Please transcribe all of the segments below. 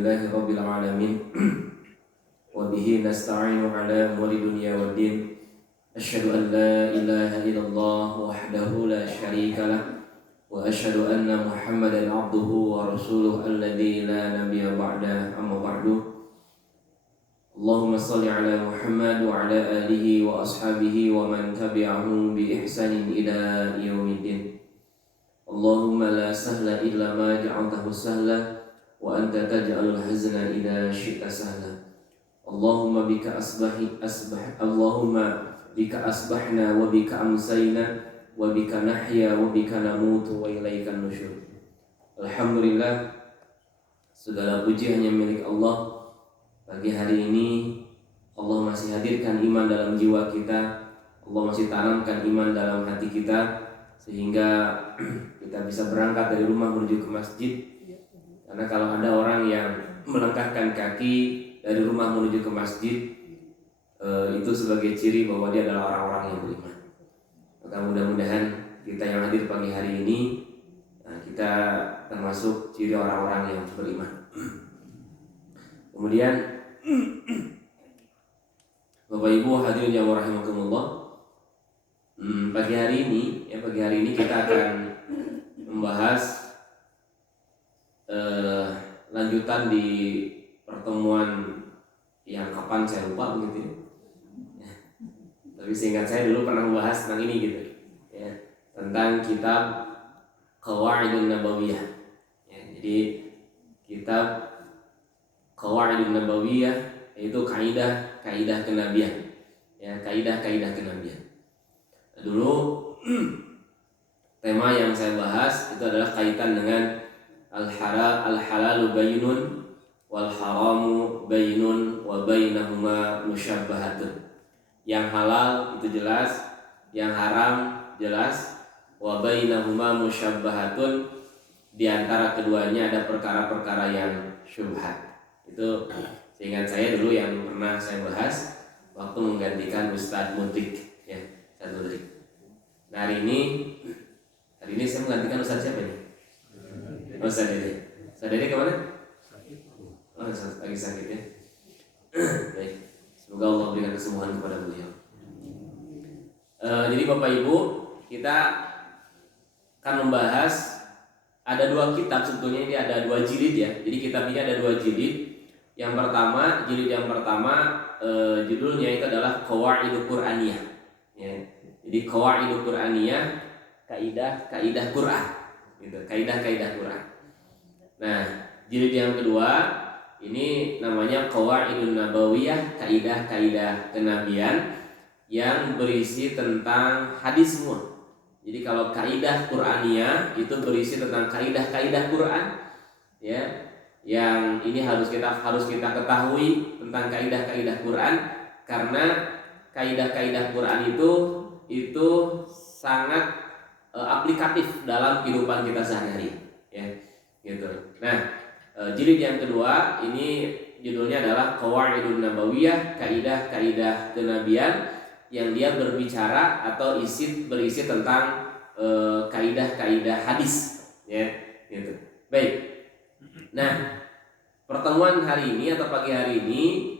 Alhamdulillahi Rabbil Alamin. Wa bihi nasta'inu ala umuri dunya waddin. Asyhadu an la ilaha illallah wahdahu la syarika lah. Wa asyhadu anna Muhammadan abduhu wa rasuluh alladzi la nabiyya ba'da, amma ba'du. Allahumma salli ala Muhammad wa ala alihi wa ashabihi wa man tabi'ahum bi ihsanin ila yaumiddin. Allahumma la sahla illa ma ja'altahu sahla wa anta taj'alul hazna idza syi'ta sahla. Allahumma bika asbahna wa bika amsayna wa bika nahya wa bika namutu wa ilaikan nusyur. Alhamdulillah, segala puji hanya milik Allah. Pagi hari ini Allah masih hadirkan iman dalam jiwa kita. Allah masih tanamkan iman dalam hati kita sehingga kita bisa berangkat dari rumah menuju ke masjid. Karena kalau ada orang yang melangkahkan kaki dari rumah menuju ke masjid, itu sebagai ciri bahwa dia adalah orang-orang yang beriman. Maka mudah-mudahan kita yang hadir pagi hari ini, kita termasuk ciri orang-orang yang beriman. Kemudian Bapak Ibu hadirin yang rahimakumullah, pagi hari ini kita akan membahas lanjutan di pertemuan yang kapan saya lupa begitu ya. Tapi seingat saya dulu pernah membahas tentang ini gitu ya, tentang kitab Qawaidun Nabawiyah ya. Jadi kitab Qawaidun Nabawiyah yaitu kaidah kenabian ya, kaidah kenabian. Dulu tema yang saya bahas itu adalah kaitan dengan al-halalu bayyinun wal haramu bayyinun wa bainahuma musyabbahatun. Yang halal itu jelas, yang haram jelas, wa bainahuma musyabbahatun, di antara keduanya ada perkara-perkara yang syubhat. Itu seingat saya dulu yang pernah saya bahas waktu menggantikan Ustadz Mutik ya, Ustadz Mutik. Nah, hari ini saya menggantikan Ustadz siapa nih? Ustadz Dede. Ustadz Dede kemana? Oh, lagi sakit ya. Baik, semoga Allah berikan kesembuhan kepada beliau. Jadi Bapak Ibu, kita akan membahas ada dua kitab, sebetulnya ini ada dua jilid ya. Jadi kitab ini ada dua jilid. Jilid yang pertama judulnya itu adalah Qawaidul Qur'aniyah. Ya. Jadi Qawaidul Qur'aniyah, kaidah Quran. Gitu, kaidah Quran. Nah, jilid yang kedua ini namanya Qawaidun Nabawiyah, kaidah kenabian yang berisi tentang hadis semua. Jadi kalau kaidah Qur'aniyah itu berisi tentang kaidah Quran ya, yang ini harus kita ketahui tentang kaidah Quran, karena kaidah Quran itu sangat aplikatif dalam kehidupan kita sehari-hari ya, gitu. Nah, jilid yang kedua ini judulnya adalah Qawaidun Nabawiyah, kaidah kenabian, yang dia berbicara atau berisi tentang kaidah hadis ya, gitu. Baik. Nah, pertemuan hari ini atau pagi hari ini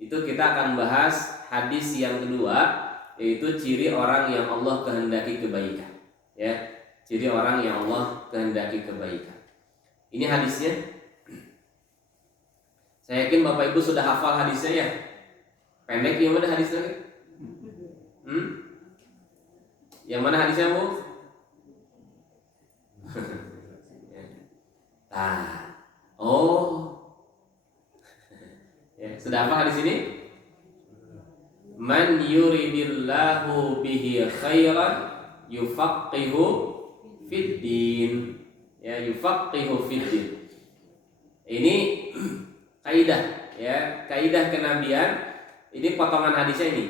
itu kita akan bahas hadis yang kedua, yaitu ciri orang yang Allah kehendaki kebaikan ya, ciri orang yang Allah kehendaki kebaikan. Ini hadisnya. Saya yakin Bapak Ibu sudah hafal hadisnya ya. Pendek yang mana hadisnya? Yang mana hadisnya, Bu? Ya, sudah apa hadis ini? Man yuridillahu bihi khairan yufaqihu fid din. Ya, yufaqihu fid din. Ini kaidah ya, kaidah kenabian. Ini potongan hadisnya ini.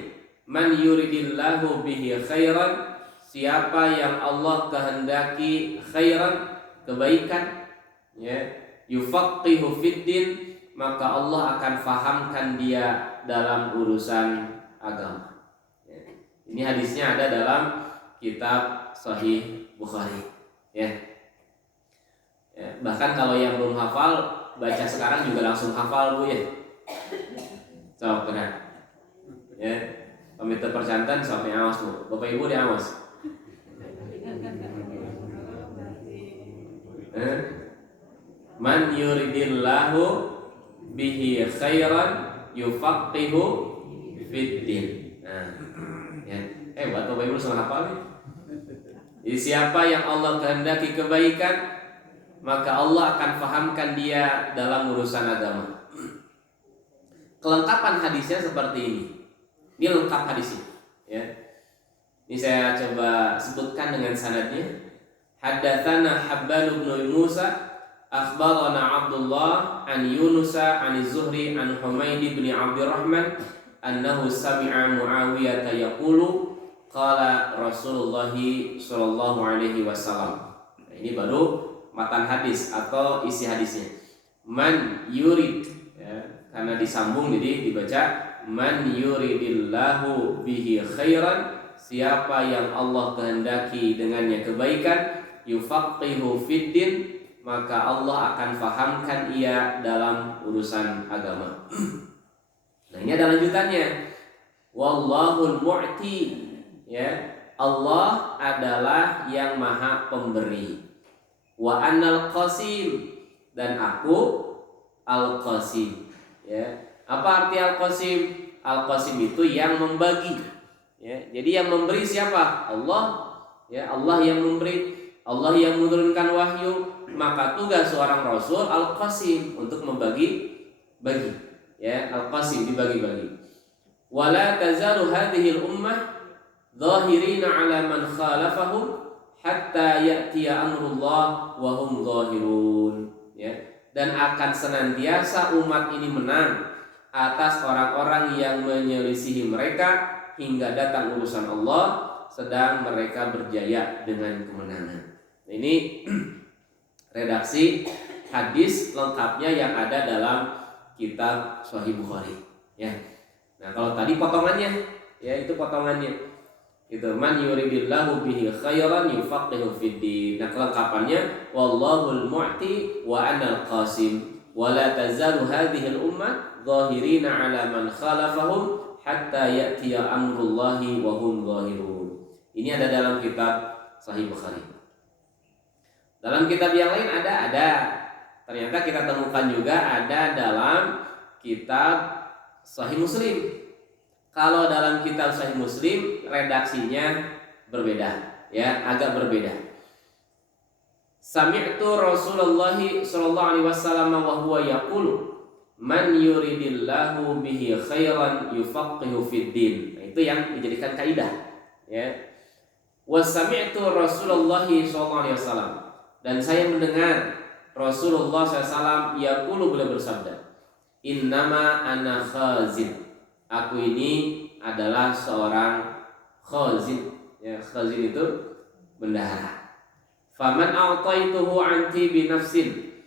Man yuridillahu bihi khairan, siapa yang Allah kehendaki khairan, kebaikan ya, yufaqihu fid din, maka Allah akan fahamkan dia dalam urusan agama ya. Ini hadisnya ada dalam kitab Sahih Bukhari ya. Bahkan kalau yang belum hafal baca sekarang juga langsung hafal Bu ya. Sok benar. Ya. Komite percantan sampai awas Bu. Bapak Ibu diawas. Man yuridillahu bihi khairan yufaqihu fiddin. Nah, ya. Hebat Bapak Ibu langsung hafal nih. Jadi siapa yang Allah kehendaki kebaikan, maka Allah akan fahamkan dia dalam urusan agama. Kelengkapan hadisnya seperti ini. Ini lengkap hadisnya. Ya. Ini saya coba sebutkan dengan sanadnya. Haddatsana Habban bin Musa, akhbarana Abdullah an Yunus an Zuhri an Humaid bin Abdurrahman annahu sami'a Muawiyah yaqulu qala Rasulullah sallallahu alaihi wasallam. Nah, ini baru matan hadis atau isi hadisnya. Man yurid, ya, karena disambung jadi dibaca man yuridillahu bihi khairan, siapa yang Allah kehendaki dengannya kebaikan, yufaqihu fiddin, maka Allah akan fahamkan ia dalam urusan agama. Nah, ini ada lanjutannya. Wallahul mu'ti, ya, Allah adalah yang maha pemberi. Wa annal qasim, dan aku al-qasim. Ya. Apa arti al-qasim? Al-qasim itu yang membagi. Ya. Jadi yang memberi siapa? Allah. Ya, Allah yang memberi, Allah yang menurunkan wahyu. Maka tugas seorang rasul al-qasim untuk membagi-bagi. Ya, al-qasim dibagi-bagi. Wala tazalu hadhihi al-ummah zahirina 'ala man khalafahum hatta ya'tiya amrullah wa hum zahirun. Ya. Dan akan senantiasa umat ini menang atas orang-orang yang menyelisihi mereka hingga datang urusan Allah, sedang mereka berjaya dengan kemenangan. Nah, ini redaksi hadis lengkapnya yang ada dalam kitab Sahih Bukhari. Ya. Nah, kalau tadi potongannya, ya itu potongannya. Itu man yuridillahu bihi khairan yufaqihu fiddin. Nah, kelengkapannya wallahul mu'ti wa anal qasim wa la tazalu hadhihi al-ummah zahirina 'ala man khalafahum hatta ya'tiya amrullahi wa hum zahirun. Ini ada dalam kitab Sahih Bukhari. Dalam kitab yang lain ada. Ternyata kita temukan juga ada dalam kitab Sahih Muslim. Kalau dalam kitab Sahih Muslim redaksinya berbeda, ya, agak berbeda. Sami'tu Rasulullah sallallahu alaihi wasallam wa huwa yaqulu man yuridillahu bihi khairan yufaqihu fiddin. Nah, itu yang dijadikan kaidah, ya. Wa sami'tu Rasulullah sallallahu alaihi wasallam, dan saya mendengar Rasulullah SAW yaqulu, beliau bersabda, innama ana khazin, aku ini adalah seorang khazin. Ya, khazin itu bendahara. Faman a'taituhu anti bi nafsin,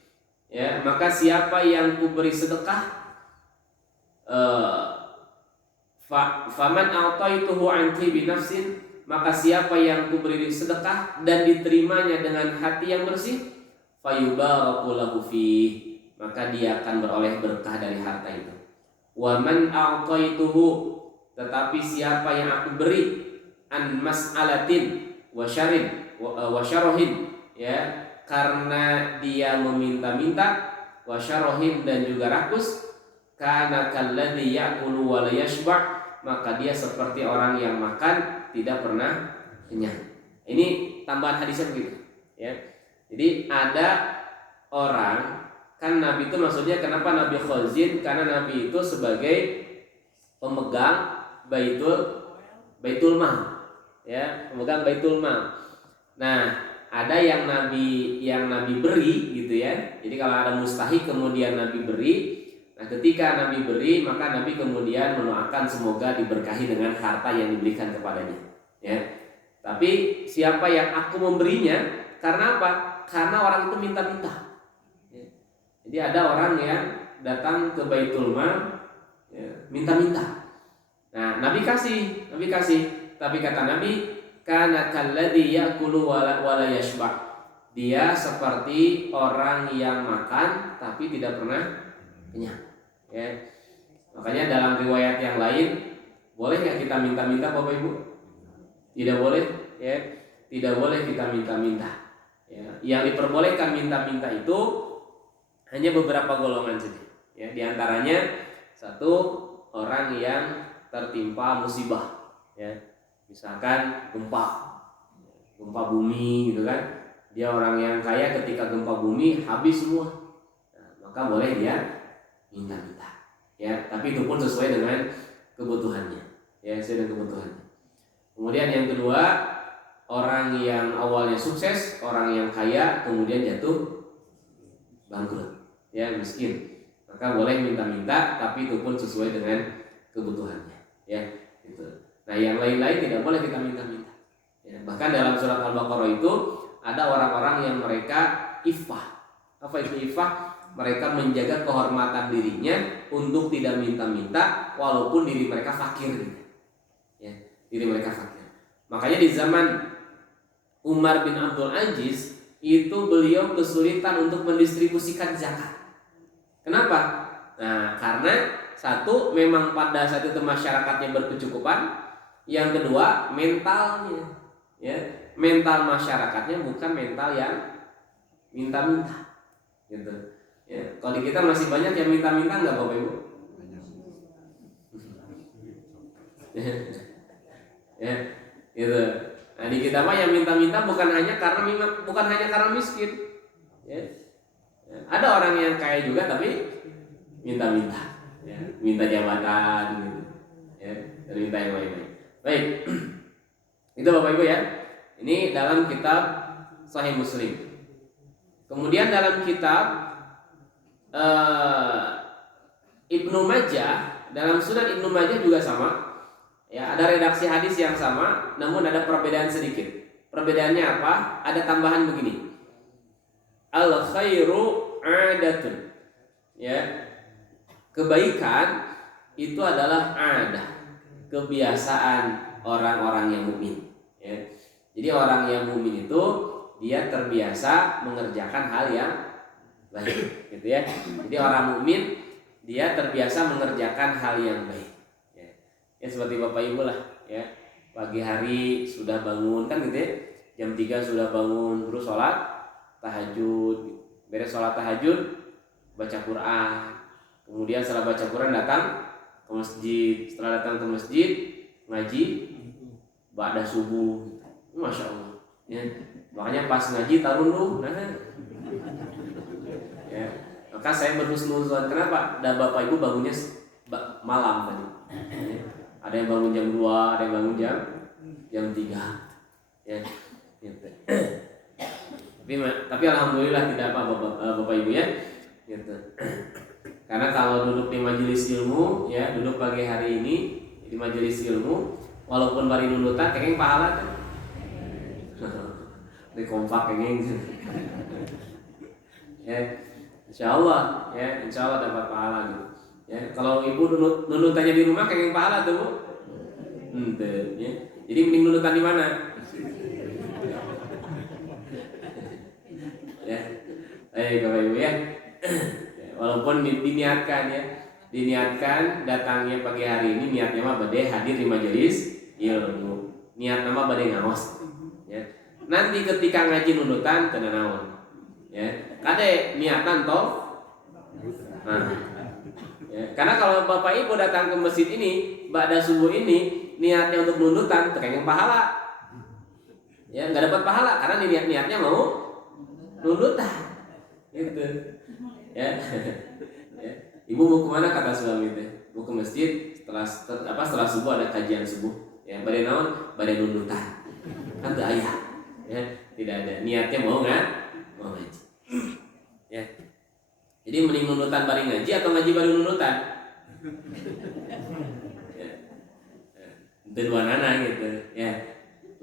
ya, maka siapa yang kuberi sedekah, faman a'taituhu anti bi nafsin, maka siapa yang kuberi sedekah dan diterimanya dengan hati yang bersih, fayubaraku lahu fih, maka dia akan beroleh berkah dari harta itu. Wa man a'taituhu, tetapi siapa yang aku beri, an mas'alatin wa syarahin, ya, karena dia meminta-minta, wa syarahin, dan juga rakus, kana kalladzi ya'kulu wa la yashba', maka dia seperti orang yang makan tidak pernah kenyang. Ini tambahan hadisnya begitu, ya. Jadi ada orang, kan Nabi itu maksudnya kenapa Nabi khazin? Karena Nabi itu sebagai pemegang baitul mal, ya, pemegang baitul mal. Nah, ada yang Nabi beri gitu, ya. Jadi kalau ada mustahik kemudian Nabi beri. Nah, ketika Nabi beri, maka Nabi kemudian mendoakan semoga diberkahi dengan harta yang diberikan kepadanya, ya. Tapi siapa yang aku memberinya, karena apa? Karena orang itu minta-minta. Ya. Jadi ada orang yang datang ke Baitul Mal, ya, minta-minta. Nah, Nabi kasih. Tapi kata Nabi, kana kalladzi ya'kulu wa la yashba'. dia seperti orang yang makan tapi tidak pernah kenyang. Ya. Makanya dalam riwayat yang lain, boleh nggak kita minta-minta Bapak Ibu? Tidak boleh, ya. Tidak boleh kita minta-minta. Ya. Yang diperbolehkan minta-minta itu hanya beberapa golongan saja. Ya, di antaranya satu, orang yang tertimpa musibah, ya. Misalkan gempa bumi gitu kan. Dia orang yang kaya, ketika gempa bumi habis semua. Nah, maka boleh dia minta-minta. Ya, tapi itu pun sesuai dengan kebutuhannya. Ya, sesuai dengan kebutuhannya. Kemudian yang kedua, orang yang awalnya sukses, orang yang kaya kemudian jatuh bangkrut, ya, miskin. Maka boleh minta-minta, tapi itu pun sesuai dengan kebutuhannya, ya, gitu. Nah, yang lain-lain tidak boleh kita minta-minta. Ya, bahkan dalam surat Al-Baqarah itu ada orang-orang yang mereka iffah. Apa itu iffah? Mereka menjaga kehormatan dirinya untuk tidak minta-minta walaupun diri mereka fakir. Ya, diri mereka fakir. Makanya di zaman Umar bin Abdul Aziz itu beliau kesulitan untuk mendistribusikan zakat. Kenapa? Nah, karena satu, memang pada saat itu masyarakatnya berkecukupan. Yang kedua, mentalnya, ya, mental masyarakatnya bukan mental yang minta-minta, gitu. Ya, kalau di kita masih banyak yang minta-minta nggak Bapak Ibu? Ya, gitu. Nah, di kita mah yang minta-minta bukan hanya karena miskin. Ya. Ya, ada orang yang kaya juga tapi minta-minta, ya, minta jabatan, gitu. Ya, dan minta yang lain-lain. Baik, itu Bapak Ibu ya. Ini dalam kitab Sahih Muslim. Kemudian dalam kitab Ibnu Majah, dalam Sunan Ibnu Majah juga sama. Ya, ada redaksi hadis yang sama, namun ada perbedaan sedikit. Perbedaannya apa? Ada tambahan begini. Al khairu adatun. Ya. Kebaikan itu adalah adah, kebiasaan orang-orang yang mukmin. Ya. Jadi orang yang mukmin itu dia terbiasa mengerjakan hal yang baik, gitu ya. Jadi orang mukmin dia terbiasa mengerjakan hal yang baik. Ya, seperti Bapak Ibu lah, ya. Pagi hari sudah bangun kan gitu ya. Jam 3 sudah bangun, terus sholat tahajud. Beres sholat tahajud, baca Quran. Kemudian setelah baca Quran datang ke masjid. Setelah datang ke masjid, ngaji ba'da subuh. Masya Allah, ya. Makanya pas ngaji tarunduh, nah. Ya. Maka saya berhusnuzon. Kenapa? Dan Bapak Ibu bangunnya malam tadi. Ya. Ada yang bangun jam 2, ada yang bangun jam 3. Ya. Gitu. Tapi alhamdulillah tidak apa Bapak Ibu ya. Gitu. Karena kalau duduk di majelis ilmu, ya, duduk pagi hari ini di majelis ilmu, walaupun bari nunutan kengeng pahala kan. Di kompak kengeng. Ya. Insyaallah, ya, insyaallah dapat pahala gitu. Ya, kalau ibu nunutannya di rumah kengeng pahala tuh, Bu. Ya. Jadi mending nunutan di mana? Ya. Bapak Ibu ya. Walaupun diniatkan datangnya pagi hari ini, niatnya mah bade hadir di majelis ilmu. Niat nama bade ngaos. Ya. Nanti ketika ngaji nunutan teu naon. Ya. Kade niatan toh. Nah. Ya. Karena kalau Bapak Ibu datang ke masjid ini ba'da subuh ini niatnya untuk nunutan terkait pahala. Ya, enggak dapat pahala karena niatnya mau nunutan. Gitu. Ya. Ya. Ibu mau kemana kata suami teh? Mau ke masjid setelah subuh ada kajian subuh. Ya, bade naon? Bade nunutan. Kan teu aya. Ya, tidak ada. Niatnya mau enggak? Mau ngaji. Ya. Jadi mending nunutan bari ngaji atau ngaji bari nunutan? Ya. Dua-duanya gitu. Ya.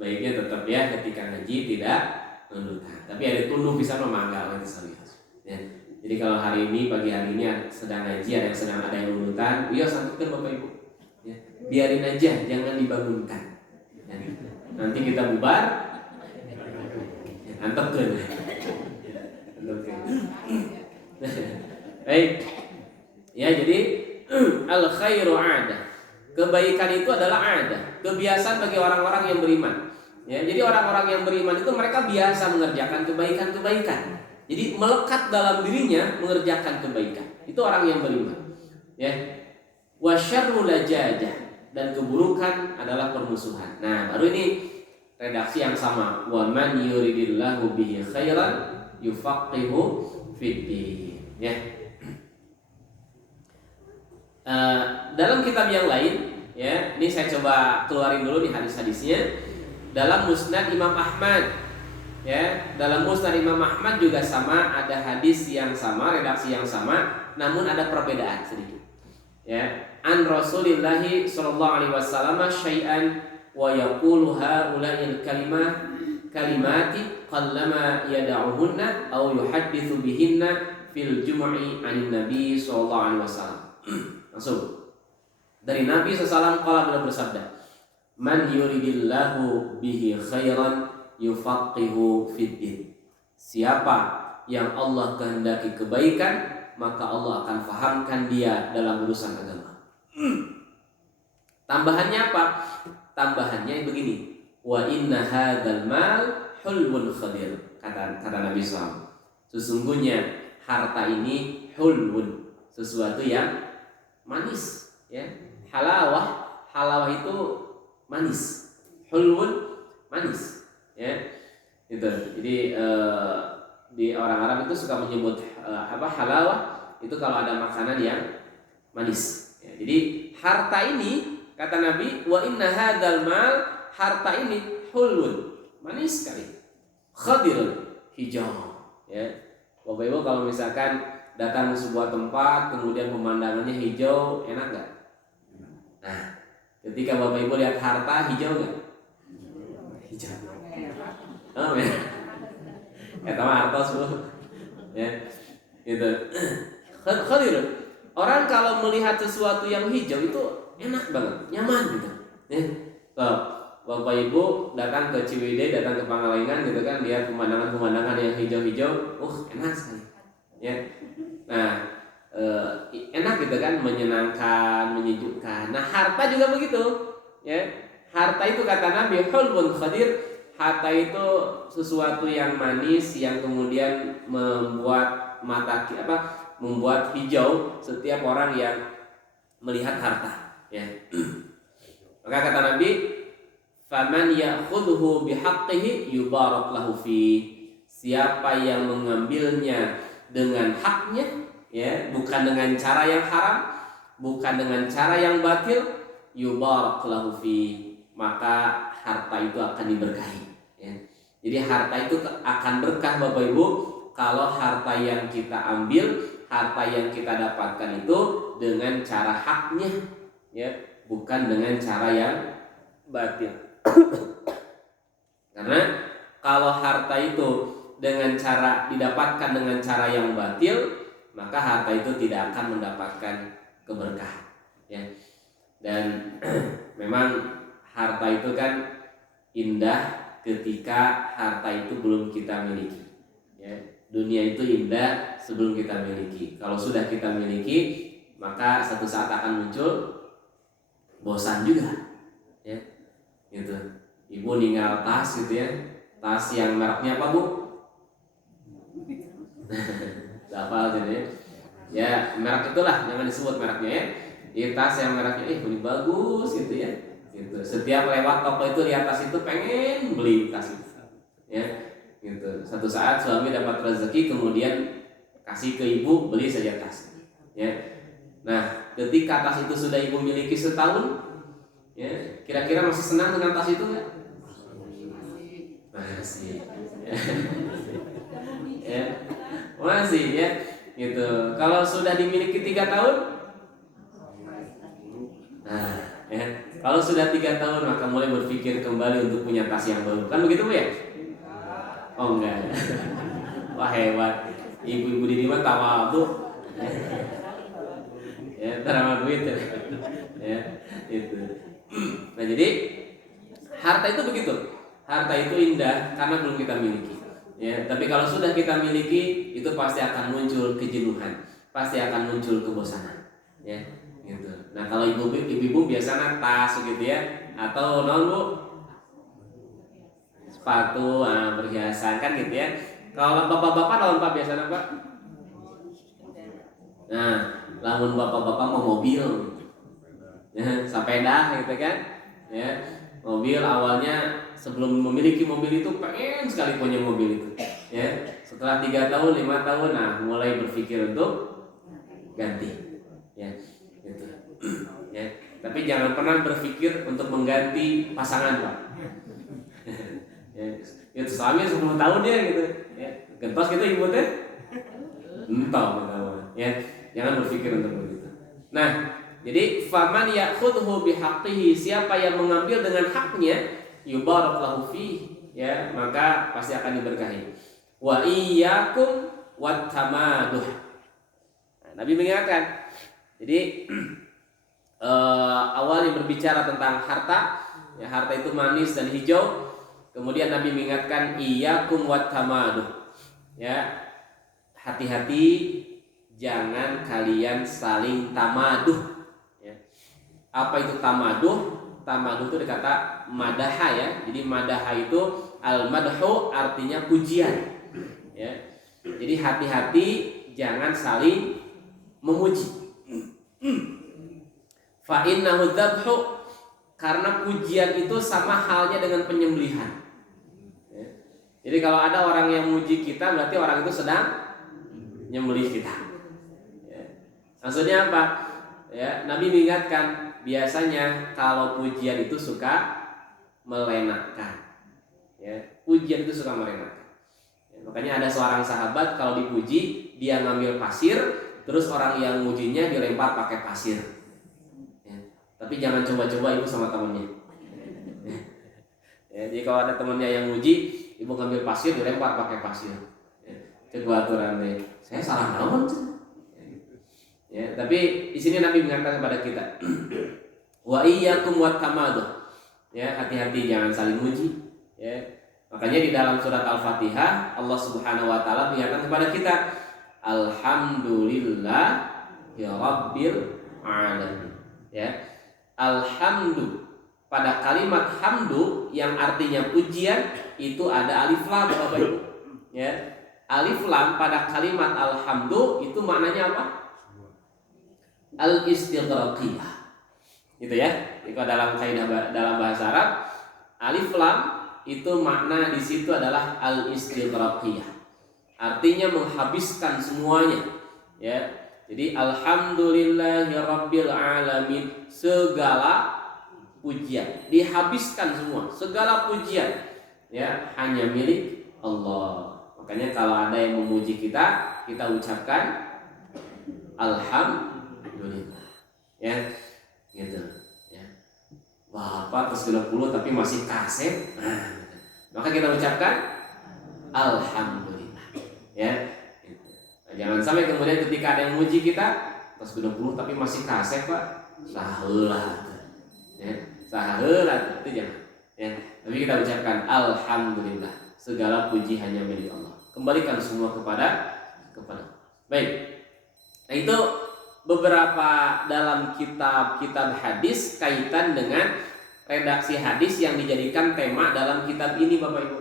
Baiknya tetap ya ketika ngaji tidak nunutan. Tapi ada tunduk bisa memanggal nanti salias. Ya. Jadi kalau hari ini pagi hari ini sedang ngaji, ada yang nunutan, iya santukan Bapak Ibu. Ya. Biarin aja, jangan dibangunkan. Ya. Nanti kita bubar. Ya, antepkeun. kebaikan itu adalah ada, kebiasaan bagi orang-orang yang beriman. Ya, jadi orang-orang yang beriman itu mereka biasa mengerjakan kebaikan-kebaikan. Jadi melekat dalam dirinya mengerjakan kebaikan. Itu orang yang beriman. Ya. Wa syarrul lajadah, dan keburukan adalah permusuhan. Nah, baru ini redaksi yang sama. Wa man yuridillahu bihi khairan yufaqihu fiddin. Ya. Dalam kitab yang lain, ya, ini saya coba keluarin dulu di hadis-hadisnya. Dalam Musnad Imam Ahmad, ya, dalam Musnad Imam Ahmad juga sama, ada hadis yang sama, redaksi yang sama, namun ada perbedaan sedikit. Ya, an Rasulillahi sallallahu alaihi wasallam syai'an wa yaqulu haula'il kalimati qallama yad'uhunna aw yuhadditsu bihinna fil jum'i 'anil nabi sallallahu alaihi wasallam. Langsung dari Nabi sallallahu alaihi wasallam beliau bersabda, man yuridillahu bihi khairan yufaqihu fiddin. Siapa yang Allah kehendaki kebaikan, maka Allah akan fahamkan dia dalam urusan agama. Tambahannya apa? Tambahannya begini. Wa inna hadzal mal hulwun khadir. Kata Nabi SAW. Sesungguhnya harta ini hulwun, sesuatu yang manis, ya. Halawah itu manis. Hulwun manis, ya. Itu. Jadi di orang Arab itu suka menyebut halawah itu kalau ada makanan yang manis. Ya, jadi harta ini, kata Nabi, wa inna hadzal mal, harta ini hulwun, manis sekali. Khadirun, hijau. Ya. Bapak Ibu kalau misalkan datang ke sebuah tempat kemudian pemandangannya hijau, enak nggak? Nah, ketika Bapak Ibu lihat harta hijau nggak? Hijau. Oh ya. Kata harta semua. Ya. Gitu. Khadirun. Orang kalau melihat sesuatu yang hijau itu enak banget, nyaman gitu. Ya. Bapak Ibu datang ke Ciwidey, datang ke Pangalengan gitu kan, lihat pemandangan-pemandangan yang hijau-hijau, enak sekali. Ya. Nah, enak gitu kan, menyenangkan, menyejukkan. Nah, harta juga begitu, ya. Harta itu kata Nabi hulwun khadir, harta itu sesuatu yang manis yang kemudian membuat membuat hijau setiap orang yang melihat harta, ya. Maka kata Nabi, faman ya'khudhu bihaqqihi yubarak lahu fi. Siapa yang mengambilnya dengan haknya, ya, bukan dengan cara yang haram, bukan dengan cara yang batil, yubarak lahu fi, maka harta itu akan diberkahi, ya. Jadi harta itu akan berkah Bapak Ibu kalau harta yang kita ambil, harta yang kita dapatkan itu dengan cara haknya, ya, bukan dengan cara yang batil. Karena kalau harta itu dengan cara didapatkan dengan cara yang batil, maka harta itu tidak akan mendapatkan keberkahan, ya. Dan memang harta itu kan indah ketika harta itu belum kita miliki, ya. Dunia itu indah sebelum kita miliki. Kalau sudah kita miliki, maka satu saat akan muncul bosan juga, ya. Gitu. Ibu ninggal tas gitu ya, tas yang mereknya apa Bu? Apa jadi? Ya merek itulah, jangan disebut mereknya ya. Di tas yang mereknya, ini bagus gitu ya. Gitu. Setiap lewat toko itu lihat tas itu pengen beli tas itu, ya. Gitu. Satu saat suami dapat rezeki kemudian kasih ke ibu, beli saja tas, ya. Nah ketika tas itu sudah ibu miliki setahun, ya, kira-kira masih senang dengan tas itu nggak? Masih, ya. Ya. Masih, ya, gitu. Kalau sudah dimiliki 3 tahun, nah, ya, kalau sudah 3 tahun maka mulai berpikir kembali untuk punya tas yang baru, kan begitu Bu ya? Oh enggak, wah hebat, ibu-ibu di mana tawadhu, ya, terima duit, ya, itu. Nah jadi harta itu begitu. Harta itu indah karena belum kita miliki, ya. Tapi kalau sudah kita miliki, itu pasti akan muncul kejenuhan, pasti akan muncul kebosanan, ya, gitu. Nah kalau ibu-ibu biasanya tas gitu ya, atau non bu sepatu, perhiasan kan gitu ya. Kalau bapak-bapak lawan pak biasanya pak. Nah lamun bapak-bapak mau mobil, ya, sepeda gitu kan, ya mobil awalnya sebelum memiliki mobil itu pengen sekali punya mobil itu, ya setelah 3 tahun 5 tahun, nah mulai berpikir untuk ganti, ya gitu. Ya, tapi jangan pernah berpikir untuk mengganti pasangan pak. Ya, itu suami 10 tahun ya gitu, ya gentos gitu ibu teh, entah ya jangan berpikir untuk begitu. Nah, jadi faman ya'khudhu bihaqqihi, siapa yang mengambil dengan haknya, yubarak lahu fihi, ya maka pasti akan diberkahi. Wa iyyakum wat tamaduh. Nah, Nabi mengingatkan. Jadi awalnya berbicara tentang harta, ya harta itu manis dan hijau. Kemudian Nabi mengingatkan iyyakum wat tamaduh. Ya, hati-hati jangan kalian saling tamaduh. Ya. Apa itu tamaduh? Tamaduh itu dikata madaha ya. Jadi madaha itu al-madhu artinya pujian. Ya. Jadi hati-hati jangan saling memuji. Fa innahu dzabhu, karena pujian itu sama halnya dengan penyembelihan. Ya. Jadi kalau ada orang yang memuji kita berarti orang itu sedang nyembelih kita. Maksudnya apa? Ya, Nabi mengingatkan biasanya kalau pujian itu suka melenakan. Ya, pujian itu suka melenakan. Ya, makanya ada seorang sahabat kalau dipuji dia ngambil pasir, terus orang yang mujinya dilempar pakai pasir. Ya, tapi jangan coba-coba ibu sama temannya. Ya, jadi kalau ada temannya yang muji, ibu ngambil pasir dilempar pakai pasir. Ya, coba aturan deh. Saya salah naon tuh. Ya, tapi di sini Nabi mengatakan kepada kita, wa iyyakum wat tamaduh. Ya, hati-hati jangan saling muji. Ya. Makanya di dalam surat Al-Fatihah Allah Subhanahu wa taala mengingatkan kepada kita, alhamdulillah ya rabbil alamin. Ya. Alhamdulillah. Pada kalimat hamdu yang artinya pujian itu ada alif lam Bapak Ibu. Ya. Alif lam pada kalimat alhamdu itu maknanya apa? Al-istighraqiyah. Gitu ya. Jika dalam kaidah dalam bahasa Arab, alif lam itu makna di situ adalah al-istighraqiyah. Artinya menghabiskan semuanya. Ya. Jadi alhamdulillahirabbil alamin, segala pujian dihabiskan semua, segala pujian ya hanya milik Allah. Makanya kalau ada yang memuji kita, kita ucapkan alhamdulillah. Ya, gitu. Ya. Bapak terus 20 tapi masih kaset. Nah, maka kita ucapkan alhamdulillah. Ya. Gitu. Nah, jangan sampai kemudian ketika ada yang memuji kita, terus 20 tapi masih kaset, Pak. Saheula. Ya, saheula itu jangan. Ya, tapi kita ucapkan alhamdulillah. Segala puji hanya milik Allah. Kembalikan semua kepada baik. Nah, itu beberapa dalam kitab-kitab hadis kaitan dengan redaksi hadis yang dijadikan tema dalam kitab ini Bapak Ibu,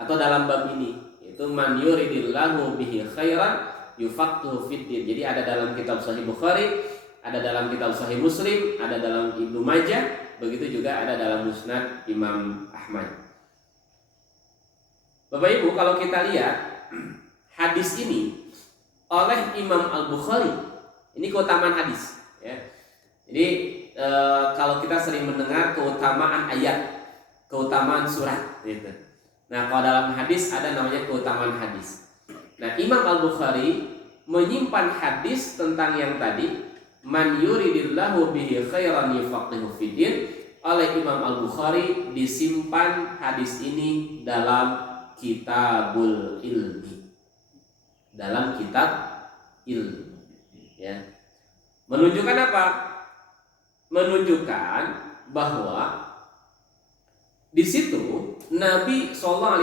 atau dalam bab ini, yaitu man yuridillahu bihi khairan yufaqihu fiddin. Jadi ada dalam kitab Sahih Bukhari, ada dalam kitab Sahih Muslim, ada dalam Ibnu Majah, begitu juga ada dalam Musnad Imam Ahmad. Bapak Ibu, kalau kita lihat hadis ini oleh Imam Al-Bukhari, ini keutamaan hadis ya. Jadi kalau kita sering mendengar keutamaan ayat, keutamaan surat gitu. Nah, kalau dalam hadis ada namanya keutamaan hadis. Nah, Imam Al-Bukhari menyimpan hadis tentang yang tadi, man yuridillahu bihi khairan yufaqihu fiddin. Oleh Imam Al-Bukhari disimpan hadis ini dalam Kitabul Ilmi, dalam kitab ilmu ya. Menunjukkan apa? Menunjukkan bahwa di situ Nabi SAW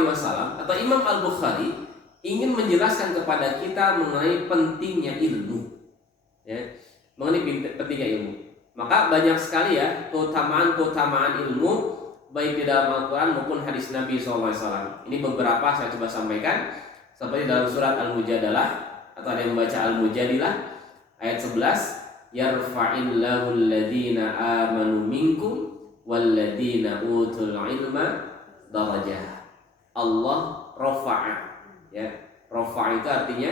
atau Imam Al-Bukhari ingin menjelaskan kepada kita mengenai pentingnya ilmu ya, mengenai pentingnya ilmu. Maka banyak sekali ya keutamaan ilmu baik di dalam Al-Quran maupun hadis Nabi SAW. Ini beberapa saya coba sampaikan, seperti dalam surat Al-Mujadalah, atau ada yang membaca Al-Mujadilah ayat 11, yarfa'illahu alladhina amanu minkum walladhina utul ilma darajah. Allah rafa'a, ya. Rafa'a itu artinya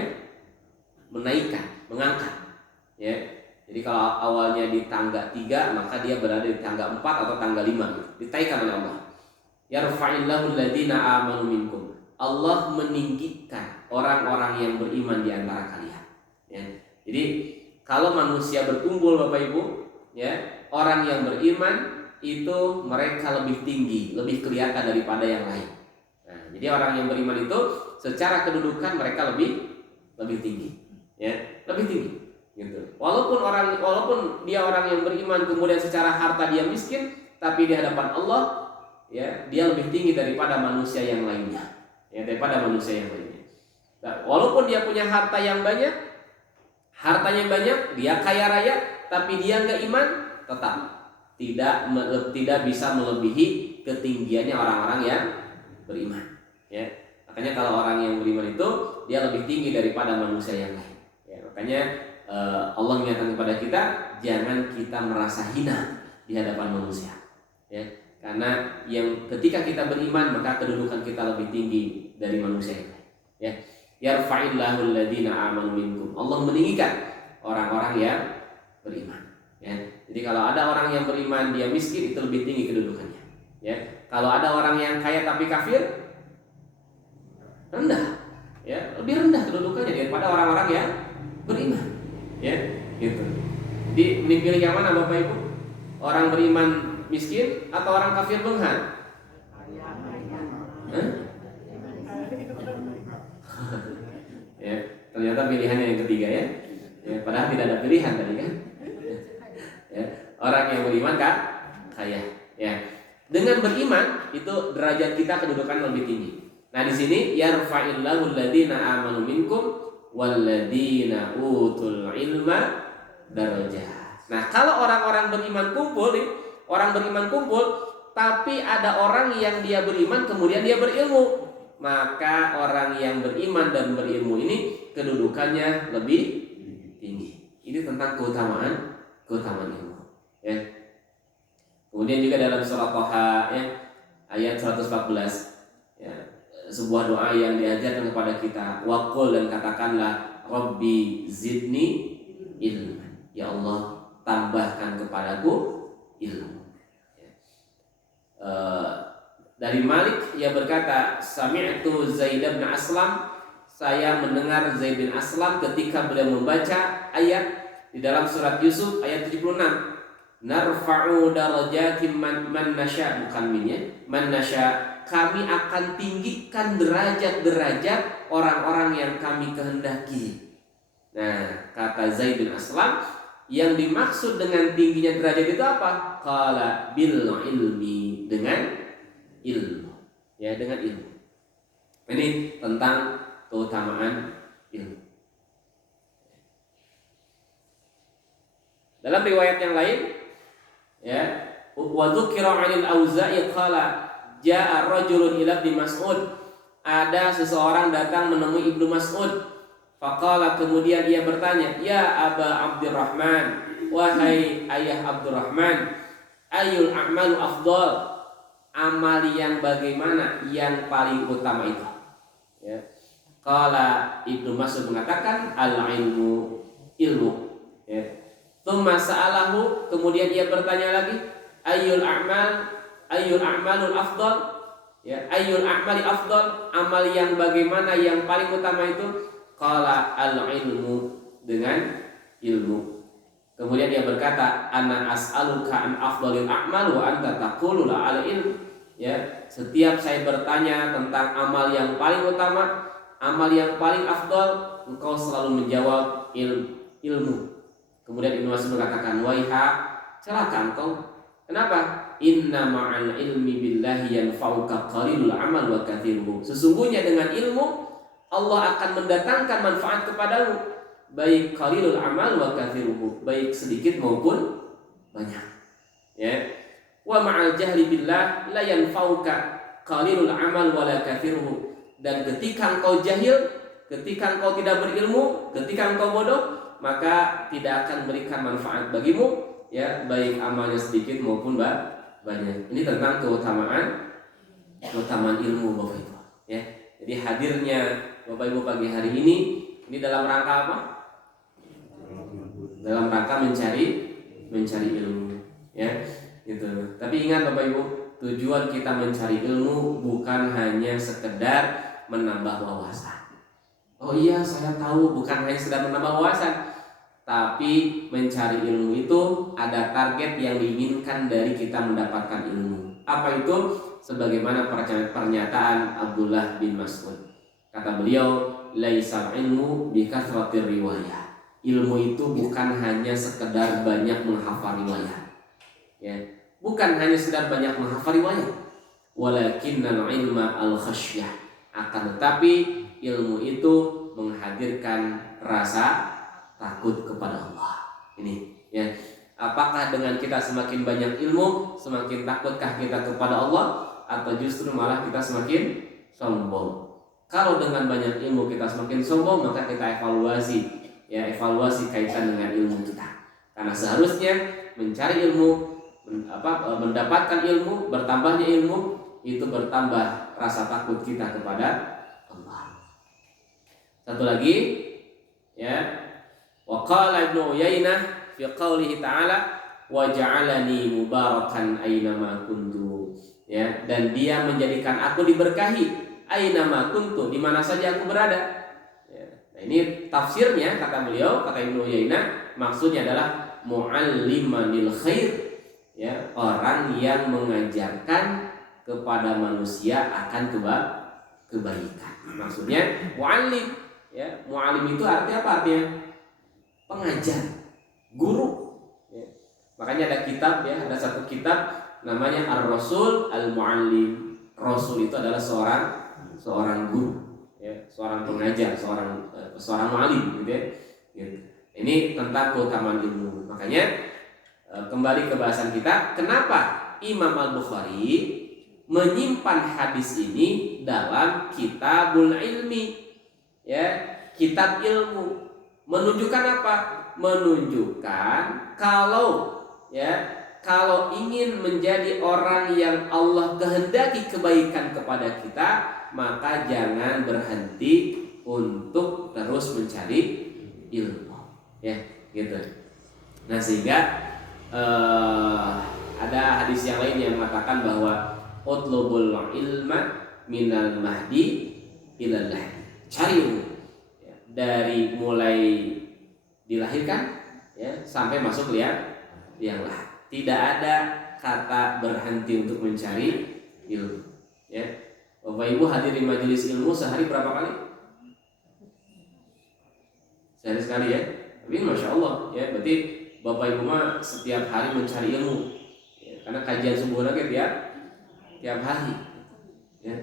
menaikkan, mengangkat, ya. Jadi kalau awalnya di tangga 3, maka dia berada di tangga 4 atau tangga 5 gitu. Ditaikkan oleh Allah. Yarfa'illahu alladhina amanu minkum. Allah meninggikan orang-orang yang beriman di antara kalian, ya. Jadi kalau manusia berkumpul Bapak Ibu, ya, orang yang beriman itu mereka lebih tinggi, lebih kelihatan daripada yang lain. Nah, jadi orang yang beriman itu secara kedudukan mereka lebih tinggi, ya, lebih tinggi. Gitu. Walaupun dia orang yang beriman, kemudian secara harta dia miskin, tapi di hadapan Allah, ya, dia lebih tinggi daripada manusia yang lainnya, ya, daripada manusia yang lainnya. Nah, walaupun dia punya hartanya banyak, dia kaya raya, tapi dia nggak iman, tetap tidak bisa melebihi ketinggiannya orang-orang yang beriman, ya. Makanya kalau orang yang beriman itu dia lebih tinggi daripada manusia yang lain, ya. Makanya Allah menyatakan kepada kita, jangan kita merasa hina di hadapan manusia, ya. Karena yang ketika kita beriman, maka kedudukan kita lebih tinggi dari manusia yang lain, ya. Yarfa'illahu alladhina amanu minkum. Allah meninggikan orang-orang yang beriman, ya. Jadi kalau ada orang yang beriman dia miskin, itu lebih tinggi kedudukannya, ya. Kalau ada orang yang kaya tapi kafir, rendah, ya, lebih rendah kedudukannya daripada orang-orang yang beriman, ya, gitu. Jadi mending pilih yang mana Bapak Ibu? Orang beriman miskin atau orang kafir benghan? Ya, ternyata pilihannya yang ketiga, ya. Ya, padahal tidak ada pilihan tadi kan. Ya, orang yang beriman kan kaya, ya. Dengan beriman itu derajat kita kedudukan lebih tinggi. Nah, di sini yarfa'illahu alladhina amanu minkum walladzina utul ilma darajat. Nah, kalau orang-orang beriman kumpul nih, orang beriman kumpul tapi ada orang yang dia beriman kemudian dia berilmu, maka orang yang beriman dan berilmu ini kedudukannya lebih tinggi. Ini tentang keutamaan ilmu, ya. Kemudian juga dalam surah Thaha, ya, ayat 114, ya, sebuah doa yang diajarkan kepada kita, waqul, dan katakanlah, Rabbi zidni ilman, ya Allah tambahkan kepadaku ilmu, ya. Dari Malik ia berkata, sami'tu Zaid bin Aslam, saya mendengar Zaid bin Aslam ketika beliau membaca ayat di dalam surat Yusuf ayat 76, narfa'u darajatim man nasya, bukan minnya, man nasya, kami akan tinggikan derajat-derajat orang-orang yang kami kehendaki. Nah, kata Zaid bin Aslam, yang dimaksud dengan tingginya derajat itu apa? Qala bil ilmi, dengan ilmu, ya, dengan ilmu. Ini tentang keutamaan ilmu. Dalam riwayat yang lain, ya, wa dzukira 'anil Auza'i qala ja'a rajulun ila Ibnu Mas'ud, ada seseorang datang menemui Ibnu Mas'ud, faqala, kemudian ia bertanya, ya Aba Abdurrahman, wahai ayah Abdurrahman, ayul a'malu afdal, amal yang bagaimana yang paling utama itu, ya. Qala, Ibnu Mas'ud mengatakan, al-ilmu, ilmu, ya. Tsumma sa'alahu, kemudian ia bertanya lagi, ayyul a'malul afdal, ya, ayyul a'mali afdal, amal yang bagaimana yang paling utama itu? Qala al-ilmu, dengan ilmu. Kemudian dia berkata, ana as'aluka an afdalil a'mal wa anta taqulu la al ilm, ya, setiap saya bertanya tentang amal yang paling utama, amal yang paling afdal, engkau selalu menjawab ilmu. Kemudian Ibnu Mas'ud mengatakan, waiha, celaka engkau. Kenapa? Inna ma'al ilmi billahi yanfa'uka qalilul amal wa kathiruhu. Sesungguhnya dengan ilmu Allah akan mendatangkan manfaat kepadamu, baik qalilul amal wa kathiruhu, baik sedikit maupun banyak. Ya. Wa ma'al jahli billah la yanfa'uka qalilul amal wala kathiruhu. Dan ketika engkau jahil, ketika engkau tidak berilmu, ketika engkau bodoh, maka tidak akan memberikan manfaat bagimu, ya, baik amalnya sedikit maupun banyak. Ini tentang keutamaan ilmu, Bapak Ibu. Ya. Jadi hadirnya Bapak Ibu pagi hari ini dalam rangka apa? Dalam rangka mencari ilmu, ya. Gitu. Tapi ingat Bapak Ibu, tujuan kita mencari ilmu bukan hanya sekedar menambah wawasan. Oh iya, saya tahu, bukan hanya sekedar menambah wawasan, tapi mencari ilmu itu ada target yang diinginkan dari kita mendapatkan ilmu. Apa itu? Sebagaimana pernyataan Abdullah bin Mas'ud. Kata beliau, laisal ilmu bikathratir riwayah. Ilmu itu bukan hanya sekedar banyak menghafal riwayat. Ya, bukan hanya sekedar banyak menghafal riwayat. Walakinnal ilma al-khasyah. Akan tetapi ilmu itu menghadirkan rasa takut kepada Allah. Ini, ya. Apakah dengan kita semakin banyak ilmu, semakin takutkah kita kepada Allah, atau justru malah kita semakin sombong? Kalau dengan banyak ilmu kita semakin sombong, maka kita evaluasi kaitan dengan ilmu kita. Karena seharusnya mencari ilmu, mendapatkan ilmu, bertambahnya ilmu itu bertambah rasa takut kita kepada Allah. Satu lagi, ya. Wa qala Ibnu Uyainah fi qoulihi ta'ala wa ja'alani mubarakan aynama kuntu. Ya, dan dia menjadikan aku diberkahi aynama kuntu, di mana saja aku berada. Ya. Nah, ini tafsirnya, kata beliau, kata Ibnu Uyainah, maksudnya adalah muallimanil khair, ya, orang yang mengajarkan kepada manusia akan kebaikan. Maksudnya muallim, ya. Muallim itu artinya apa? Artinya pengajar, guru. Ya. Makanya ada kitab, ya, ada satu kitab namanya Ar-Rasul Al-Muallim. Rasul itu adalah seorang guru, ya, seorang pengajar, seorang muallim, gitu ya. Gitu. Ini tentang keutamaan ilmu. Makanya kembali ke bahasan kita, kenapa Imam Al-Bukhari menyimpan hadis ini dalam Kitabul Ilmi, ya, kitab ilmu. Menunjukkan apa? Menunjukkan kalau ingin menjadi orang yang Allah kehendaki kebaikan kepada kita, maka jangan berhenti untuk terus mencari ilmu, ya, gitu. Nah, sehingga ada hadis yang lain yang mengatakan bahwa utlubul ilma minal mahdi ilal lahdi. Cari ilmu, ya, dari mulai dilahirkan, ya, sampai masuk liang lahat. Tidak ada kata berhenti untuk mencari ilmu, ya. Bapak Ibu hadir di majelis ilmu sehari berapa kali? Sehari sekali, ya. Tapi Masya Allah, ya, berarti Bapak Ibu mah setiap hari mencari ilmu, ya, karena kajian subuh lagi tiap hari, ya.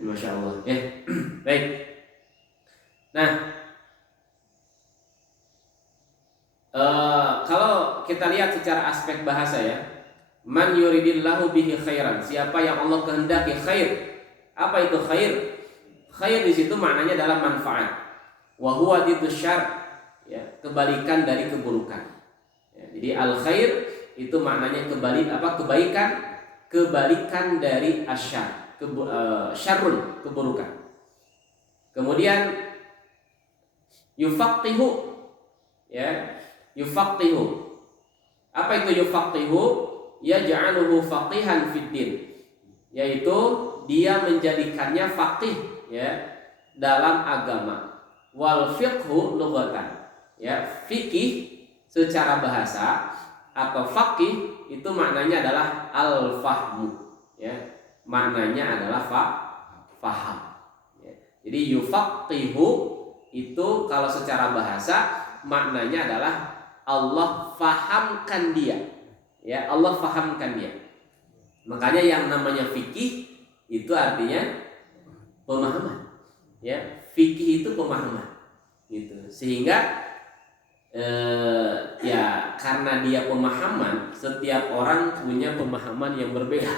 Masya Allah, ya. Baik. Nah, kalau kita lihat secara aspek bahasa, ya, man yuridillahu bihi khairan, siapa yang Allah kehendaki khair. Apa itu khair? Khair di situ maknanya adalah manfaat. Wa huwa diddus syarr, ya, kebalikan dari keburukan. Ya, jadi al khair itu maknanya kebalikan dari asyar, syarrun, keburukan. Kemudian yufaqihu, ya, yufaqihu. Apa itu yufaqihu? Yaj'aluhu faqihan fid din, yaitu dia menjadikannya faqih, ya, dalam agama. Wal fiqhu lughatan, ya, fikih secara bahasa atau faqih itu maknanya adalah al-fahmu, ya, maknanya adalah faham, ya. Jadi yufaqihu itu kalau secara bahasa maknanya adalah Allah fahamkan dia, ya, Allah fahamkan dia. Makanya yang namanya fikih itu artinya pemahaman, ya, fikih itu pemahaman, gitu. Sehingga Ya karena dia pemahaman, setiap orang punya pemahaman yang berbeda,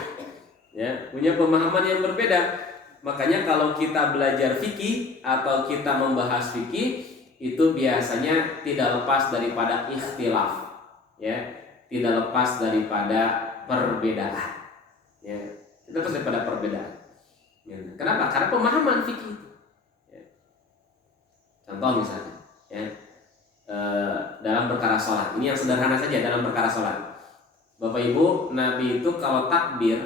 ya punya pemahaman yang berbeda. Makanya kalau kita belajar fikih atau kita membahas fikih itu biasanya tidak lepas daripada ikhtilaf, ya tidak lepas daripada perbedaan, ya tidak lepas daripada perbedaan. Ya. Kenapa? Karena pemahaman fikih. Ya. Contoh misalnya, ya. Dalam perkara sholat. Ini yang sederhana saja dalam perkara sholat. Bapak Ibu, Nabi itu kalau takbir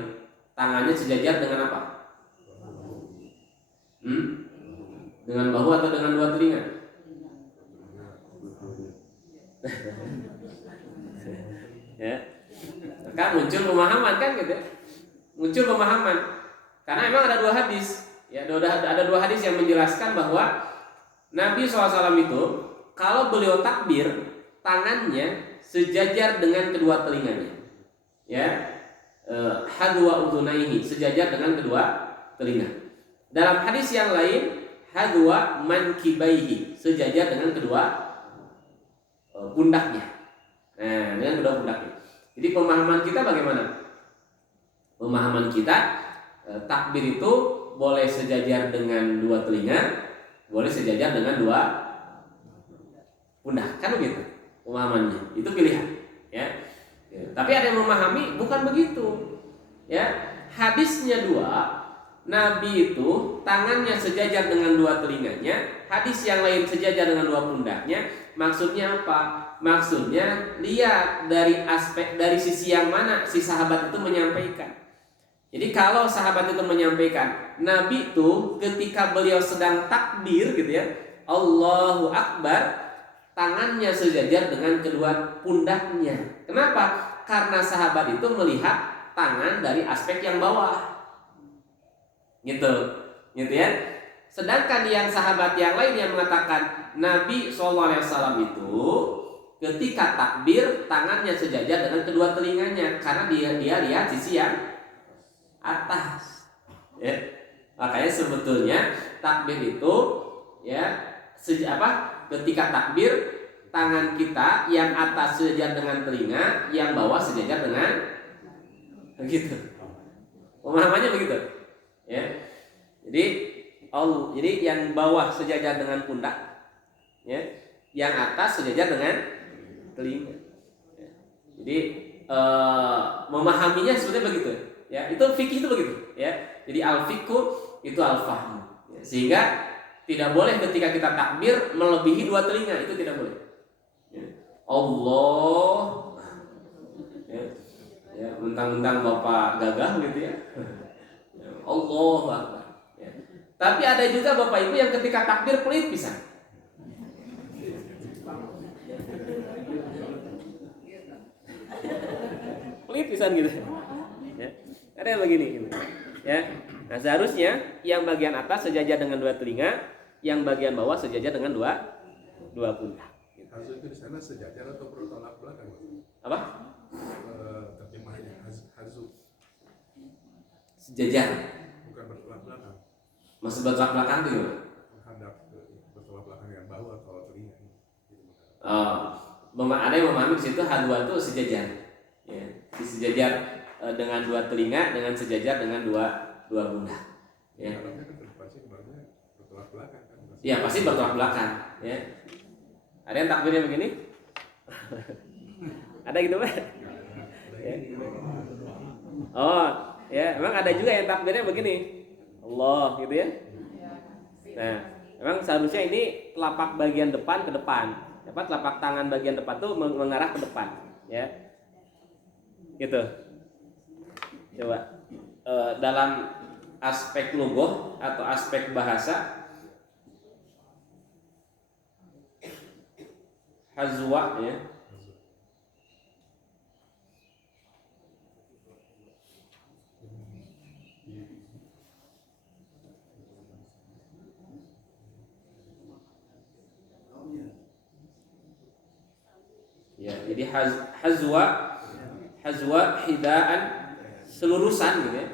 tangannya sejajar dengan apa? Dengan bahu atau dengan dua telinga? Ya, kan muncul pemahaman kan gitu. Muncul pemahaman. Karena memang ada dua hadis. Ya, ada dua hadis yang menjelaskan bahwa Nabi SAW itu kalau beliau takbir, tangannya sejajar dengan kedua telinganya. Ya, hadwa udhunaihi, sejajar dengan kedua telinga. Dalam hadis yang lain, hadwa mankibaihi, sejajar dengan kedua pundaknya. Nah, dengan kedua pundaknya. Jadi pemahaman kita bagaimana? Pemahaman kita takbir itu boleh sejajar dengan dua telinga, boleh sejajar dengan dua pundak, kan begitu pemahamannya. Itu pilihan, ya. Tapi ada yang memahami bukan begitu, ya. Hadisnya dua, Nabi itu tangannya sejajar dengan dua telinganya, hadis yang lain sejajar dengan dua pundaknya. Maksudnya apa? Maksudnya lihat dari aspek, dari sisi yang mana si sahabat itu menyampaikan. Jadi kalau sahabat itu menyampaikan, Nabi itu ketika beliau sedang takbir gitu ya, Allahu Akbar, tangannya sejajar dengan kedua pundaknya. Kenapa? Karena sahabat itu melihat tangan dari aspek yang bawah. Gitu ya. Sedangkan yang sahabat yang lain yang mengatakan Nabi SAW itu ketika takbir tangannya sejajar dengan kedua telinganya karena dia lihat sisi yang atas, ya. Makanya sebetulnya takbir itu, ya, ketika takbir tangan kita yang atas sejajar dengan telinga, yang bawah sejajar dengan begitu. Pemahamannya begitu, ya. Jadi yang bawah sejajar dengan pundak, ya, yang atas sejajar dengan telinga. Ya. Jadi memahaminya sebenarnya begitu. Ya, itu fikih itu begitu, ya. Jadi al-fiqhu itu al-fahmu. Ya, sehingga tidak boleh ketika kita takbir melebihi dua telinga, itu tidak boleh. Ya. Allah, ya, mentang-mentang Bapak gagah gitu ya. Allah Akbar. Ya. Tapi ada juga Bapak Ibu yang ketika takbir pelit pisan. Pelit pisan gitu. Ya. Ada yang begini gitu. Ya. Nah, seharusnya yang bagian atas sejajar dengan dua telinga, yang bagian bawah sejajar dengan dua pundak. Gitu. Harus itu di sana sejajar atau bertolak belakang? Apa? Terjemahannya harus sejajar. Bukan bertolak belakang. Maksud bertolak belakang itu gimana? Menghadap bertolak belakang yang bawah atau telinga. Ada yang memahami di situ hadwa itu sejajar. Ya, sejajar dengan dua telinga, dengan sejajar dengan dua pundak. Ya. Pasti bertolak belakang kan? Ya pasti bertolak belakang. Ya. Ada yang takbirnya begini? Ada gitu Pak? Ya. Oh, ya, emang ada juga yang takbirnya begini. Allah gitu ya. Nah, memang seharusnya ini telapak bagian depan ke depan. Telapak tangan bagian depan tuh mengarah ke depan, ya. Gitu. Coba dalam aspek lugah atau aspek bahasa, hazwa, ya. Ya, jadi hazwa hidaan, selurusan gitu ya.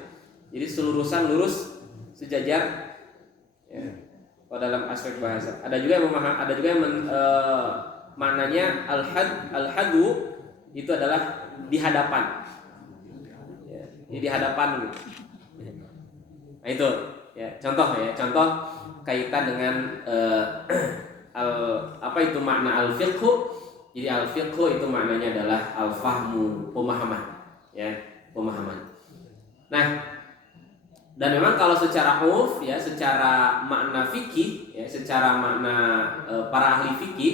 Jadi selurusan lurus sejajar, ya. Kalau dalam aspek bahasa ada juga yang maknanya al-hadu itu adalah di hadapan. Ya, ini di hadapan gitu. Nah itu ya contoh kaitan dengan apa itu makna al-fiqhu. Jadi al-fiqhu itu maknanya adalah al-fahmu, pemahaman, ya, pemahaman. Nah, dan memang kalau secara urf ya, secara makna fikih ya, secara makna para ahli fikih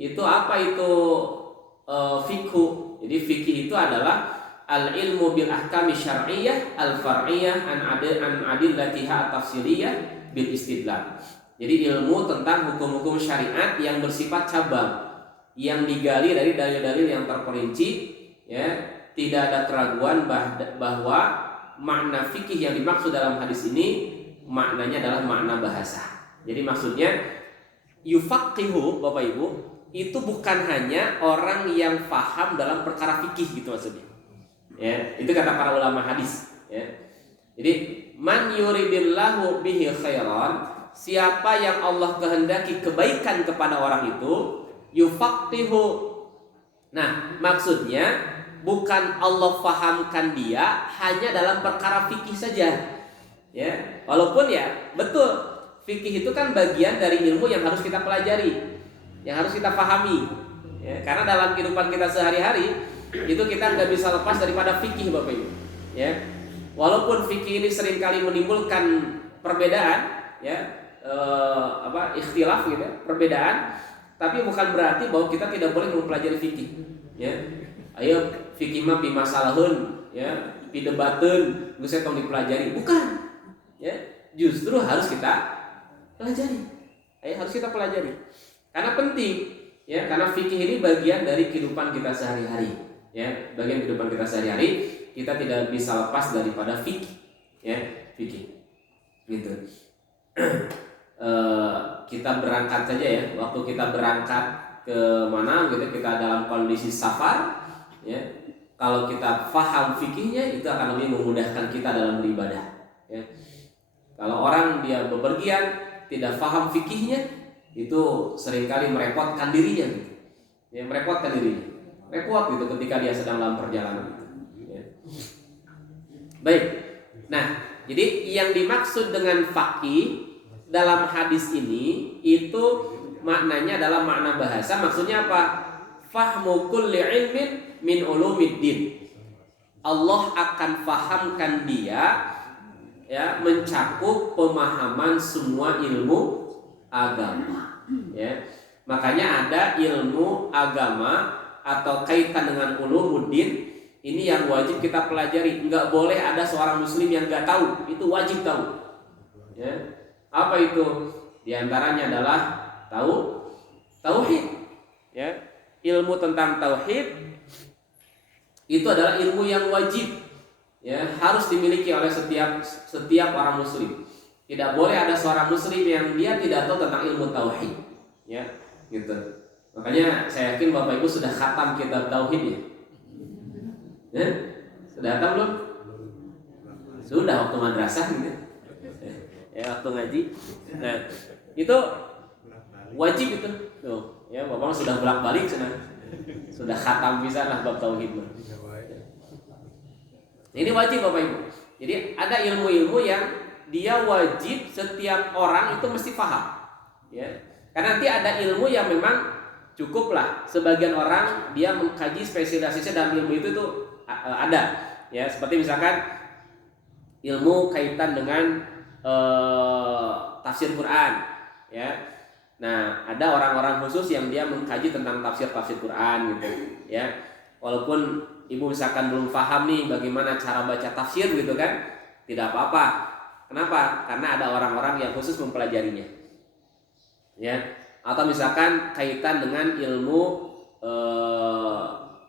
itu apa itu fikhu. Jadi fikih itu adalah al ilmu bil ahkami syar'iyyah al far'iyyah an adillatiha tafsiriyah bil istidlal. Jadi ilmu tentang hukum-hukum syariat yang bersifat cabang, yang digali dari dalil-dalil yang terperinci, ya, tidak ada keraguan bahwa makna fikih yang dimaksud dalam hadis ini maknanya adalah makna bahasa. Jadi maksudnya yufaqihu, Bapak Ibu, itu bukan hanya orang yang paham dalam perkara fikih gitu maksudnya. Ya, itu kata para ulama hadis, ya. Jadi man yuridillahu bihi khairan, siapa yang Allah kehendaki kebaikan kepada orang itu, yufaqihu. Nah, maksudnya bukan Allah fahamkan dia hanya dalam perkara fikih saja. Ya, walaupun ya betul fikih itu kan bagian dari ilmu yang harus kita pelajari, yang harus kita pahami. Ya, karena dalam kehidupan kita sehari-hari itu kita nggak bisa lepas daripada fikih, Bapak Ibu. Ya, walaupun fikih ini seringkali menimbulkan perbedaan, ya, ikhtilaf gitu, perbedaan, tapi bukan berarti bahwa kita tidak boleh mempelajari fikih. Ya, ayo fikih mah bimasalahun, ya, pidebateun, geus tong dipelajari. Bukan. Ya, justru harus kita pelajari. Harus kita pelajari. Karena penting, ya, karena fikih ini bagian dari kehidupan kita sehari-hari. Ya, bagian kehidupan kita sehari-hari, kita tidak bisa lepas daripada fikih. Ya, fikih. Gitu. Kita berangkat saja ya. Waktu kita berangkat ke mana gitu, kita dalam kondisi safar, ya. Kalau kita paham fikihnya, itu akan lebih memudahkan kita dalam beribadah. Ya. Kalau orang dia bepergian tidak paham fikihnya, itu seringkali merepotkan dirinya, gitu. Ya, merepotkan dirinya, repot gitu ketika dia sedang dalam perjalanan. Gitu. Ya. Baik, nah jadi yang dimaksud dengan faqih dalam hadis ini itu maknanya adalah makna bahasa. Maksudnya apa? Fahmu kulli ilmin min ulumiddin. Allah akan fahamkan dia, ya, mencakup pemahaman semua ilmu agama. Ya, makanya ada ilmu agama atau kaitan dengan ulumuddin ini yang wajib kita pelajari. Enggak boleh ada seorang muslim yang enggak tahu, itu wajib tahu. Ya, apa itu? Di antaranya adalah tauhid. Ya, ilmu tentang tauhid itu adalah ilmu yang wajib, ya, harus dimiliki oleh setiap orang muslim. Tidak boleh ada seorang muslim yang dia tidak tahu tentang ilmu tauhid, ya, gitu. Makanya saya yakin Bapak Ibu sudah khatam kitab tauhid ya. Ya? Sudah khatam belum? Sudah waktu madrasah gitu. Ya, waktu ngaji. Nah, itu wajib itu. Tuh, ya, Bapak sudah bolak-balik sudah khatam bisa lah bab tauhid. Ini wajib Bapak Ibu. Jadi ada ilmu-ilmu yang dia wajib setiap orang itu mesti paham. Ya. Karena nanti ada ilmu yang memang cukuplah sebagian orang dia mengkaji spesialisasinya dalam ilmu itu tuh ada. Ya, seperti misalkan ilmu kaitan dengan tafsir Quran, ya. Nah, ada orang-orang khusus yang dia mengkaji tentang tafsir Quran gitu, ya. Walaupun Ibu misalkan belum paham nih bagaimana cara baca tafsir gitu kan, tidak apa-apa. Kenapa? Karena ada orang-orang yang khusus mempelajarinya. Ya. Atau misalkan kaitan dengan ilmu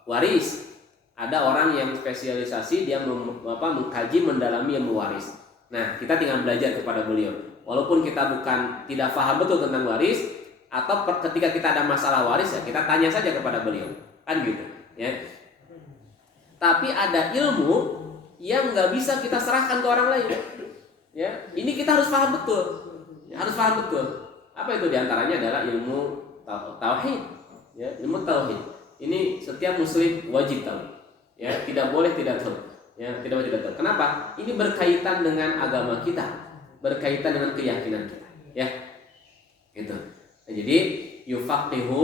waris. Ada orang yang spesialisasi dia mengkaji mendalami ilmu waris. Nah, kita tinggal belajar kepada beliau. Walaupun kita tidak paham betul tentang waris, atau ketika kita ada masalah waris ya kita tanya saja kepada beliau. Kan gitu, ya. Tapi ada ilmu yang nggak bisa kita serahkan ke orang lain. Ya, ini kita harus paham betul. Ya, harus paham betul. Apa itu diantaranya adalah ilmu tauhid. Ya, ilmu tauhid. Ini setiap muslim wajib tahu. Ya, tidak boleh tidak tahu. Ya, tidak boleh tidak tahu. Kenapa? Ini berkaitan dengan agama kita, berkaitan dengan keyakinan kita. Ya, itu. Nah, jadi yufaqihu,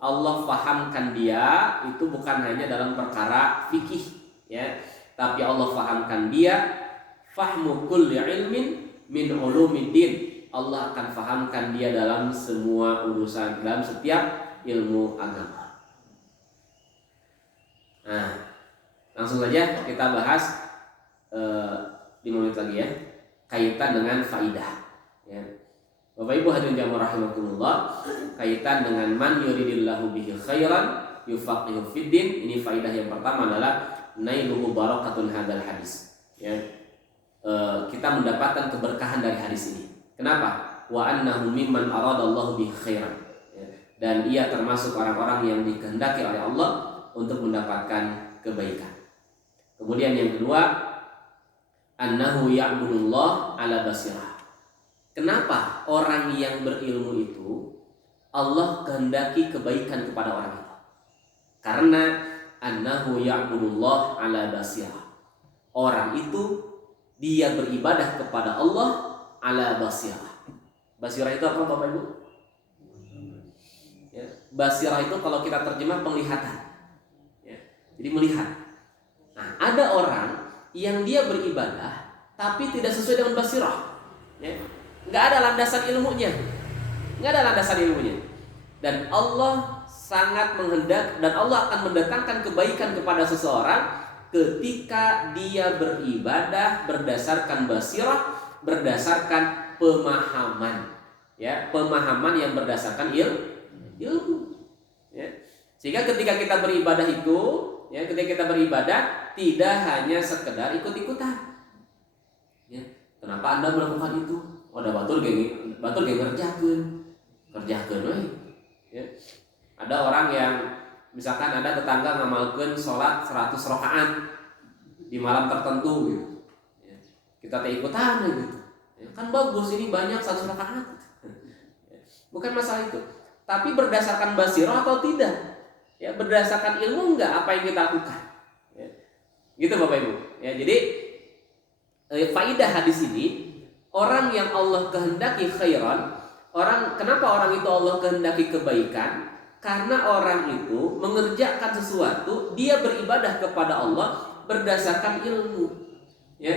Allah fahamkan dia itu bukan hanya dalam perkara fikih, ya, tapi Allah fahamkan dia fahmu kulli ilmin min ulumiddin. Allah akan fahamkan dia dalam semua urusan, dalam setiap ilmu agama. Nah, langsung saja kita bahas 5 menit lagi ya, kaitan dengan faidah. Ya. Bapak Ibu hadirin jamaah rahimakumullah, kaitan dengan man yuridillahu bihi khairan yufaqihu fiddin. Ini faidah yang pertama adalah nailuhu barakatun hadal hadis. Ya. Kita mendapatkan keberkahan dari hadis ini. Kenapa? Wa annahu mimman aradallahu bihi khairan. Ya. Dan ia termasuk orang-orang yang dikehendaki oleh Allah untuk mendapatkan kebaikan. Kemudian yang kedua, annahu ya'budullah ala basirah. Kenapa orang yang berilmu itu Allah kehendaki kebaikan kepada orang itu? Karena annahu ya'budullah ala basirah. Orang itu dia beribadah kepada Allah ala basirah. Basirah itu apa Bapak Ibu? Ya, basirah itu kalau kita terjemah penglihatan. Ya, jadi melihat. Nah, ada orang yang dia beribadah tapi tidak sesuai dengan basirah. Ya, nggak ada landasan ilmunya, dan Allah sangat menghendak dan Allah akan mendatangkan kebaikan kepada seseorang ketika dia beribadah berdasarkan basirah, berdasarkan pemahaman, ya, pemahaman yang berdasarkan ilmu, ya. Sehingga ketika kita beribadah itu, ya, ketika kita beribadah tidak hanya sekedar ikut-ikutan. Ya, kenapa Anda melakukan itu? Ada batur geng ngerjakeun we. Ya. Ada orang yang misalkan ada tetangga ngamalkeun sholat 100 rakaat di malam tertentu gitu. Ya. Kita teh ikutan gitu. Ya, kan bagus ini banyak 100 rakaat. Ya. Bukan masalah itu. Tapi berdasarkan basirah atau tidak? Ya, berdasarkan ilmu enggak apa yang kita lakukan? Ya. Gitu Bapak Ibu. Ya, jadi faidah hadis ini, orang yang Allah kehendaki khairan, kenapa orang itu Allah kehendaki kebaikan? Karena orang itu mengerjakan sesuatu, dia beribadah kepada Allah berdasarkan ilmu. Ya.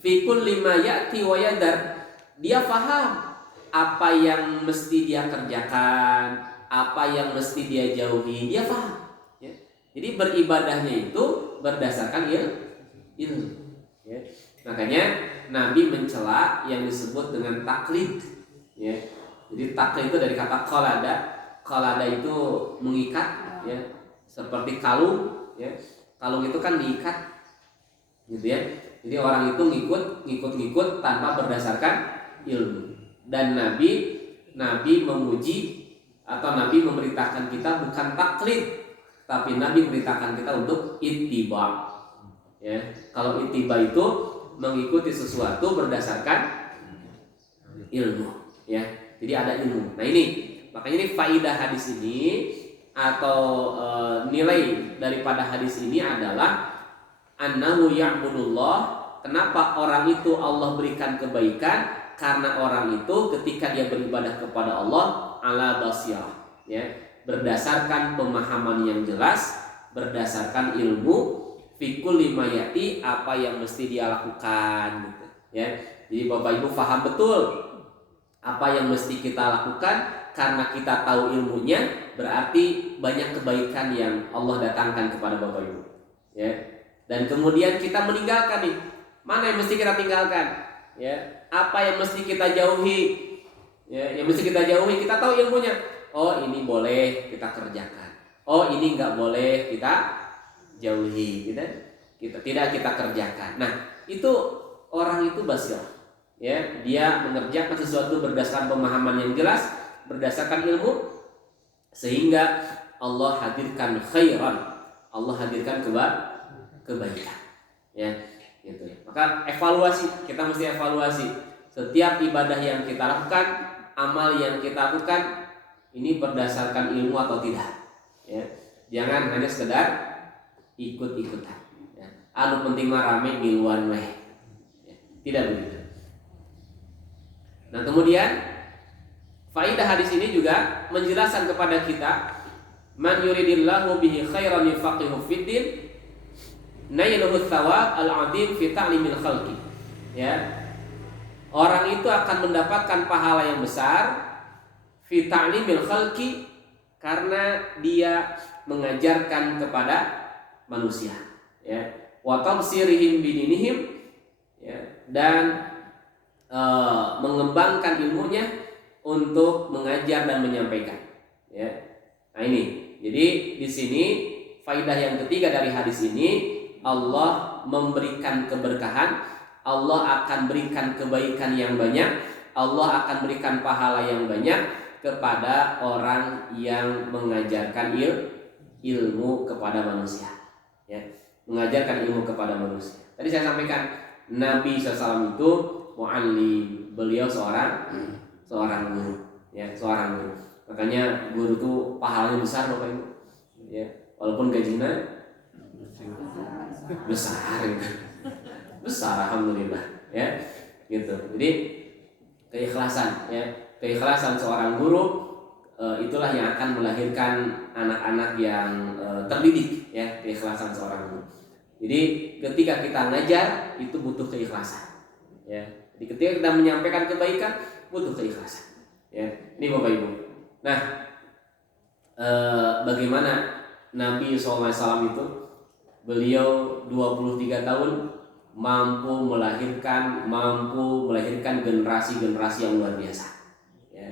Fi kulli ma ya'ti wa yadar. Dia faham apa yang mesti dia kerjakan, apa yang mesti dia jauhi, dia paham. Ya. Jadi beribadahnya itu berdasarkan ilmu. Ya. Makanya Nabi mencela yang disebut dengan taklid. Ya. Jadi taklid itu dari kata qalada. Qalada itu mengikat, ya, seperti kalung. Ya. Kalung itu kan diikat, gitu ya. Jadi orang itu ngikut tanpa berdasarkan ilmu. Dan Nabi memuji atau Nabi memberitakan kita bukan taklid, tapi Nabi memberitakan kita untuk ittiba. Ya, kalau ittiba itu mengikuti sesuatu berdasarkan ilmu, ya. Jadi ada ilmu. Nah, makanya ini faidah hadis ini atau nilai daripada hadis ini adalah annahu ya'budullah. Kenapa orang itu Allah berikan kebaikan? Karena orang itu ketika dia beribadah kepada Allah ala basirah, ya, berdasarkan pemahaman yang jelas, berdasarkan ilmu, fikul lima yati, apa yang mesti dia lakukan, gitu, ya. Jadi Bapak Ibu paham betul apa yang mesti kita lakukan, karena kita tahu ilmunya, berarti banyak kebaikan yang Allah datangkan kepada Bapak Ibu, ya. Dan kemudian kita meninggalkan nih, mana yang mesti kita tinggalkan, ya. Apa yang mesti kita jauhi, ya, yang mesti kita jauhi, kita tahu ilmunya. Oh, ini boleh kita kerjakan. Oh, ini nggak boleh kita jauhi, gitu. Tidak kita kerjakan. Nah, itu orang itu basirah, ya, dia mengerjakan sesuatu berdasarkan pemahaman yang jelas, berdasarkan ilmu, sehingga Allah hadirkan khairan, Allah hadirkan kebaikan, ya. Gitu. Maka evaluasi, kita mesti evaluasi setiap ibadah yang kita lakukan, amal yang kita lakukan, ini berdasarkan ilmu atau tidak. Ya. Jangan hanya sekedar ikut-ikutan. Ya. Anu penting mah rame miluan weh. Ya. Tidak begitu. Nah kemudian faidah hadis ini juga menjelaskan kepada kita, man yuridillahu bihi khairan yufaqihu fiddin nailuhu thawab al-'azim fi ta'limil khalqi. Ya. Orang itu akan mendapatkan pahala yang besar fi ta'limil khalqi karena dia mengajarkan kepada manusia, ya. Wa tabsirihim bidinihim, ya, dan mengembangkan ilmunya untuk mengajar dan menyampaikan, ya. Nah ini, jadi di sini faidah yang ketiga dari hadis ini, Allah memberikan keberkahan, Allah akan berikan kebaikan yang banyak, Allah akan berikan pahala yang banyak kepada orang yang mengajarkan ilmu kepada manusia, ya. Mengajarkan ilmu kepada manusia. Tadi saya sampaikan Nabi SAW itu mu'allim, beliau seorang guru, ya, seorang guru. Makanya guru itu pahalanya besar Bapak Ibu, ya, walaupun gajinya besar gitu. Besar alhamdulillah, ya, gitu. Jadi keikhlasan, ya, keikhlasan seorang guru itulah yang akan melahirkan anak-anak yang terdidik, ya, keikhlasan seorang guru. Jadi ketika kita ngajar itu butuh keikhlasan, ya. Jadi ketika kita menyampaikan kebaikan butuh keikhlasan, ya. Ini Bapak Ibu. Nah, bagaimana Nabi SAW itu, beliau 23 tahun mampu melahirkan generasi-generasi yang luar biasa, ya.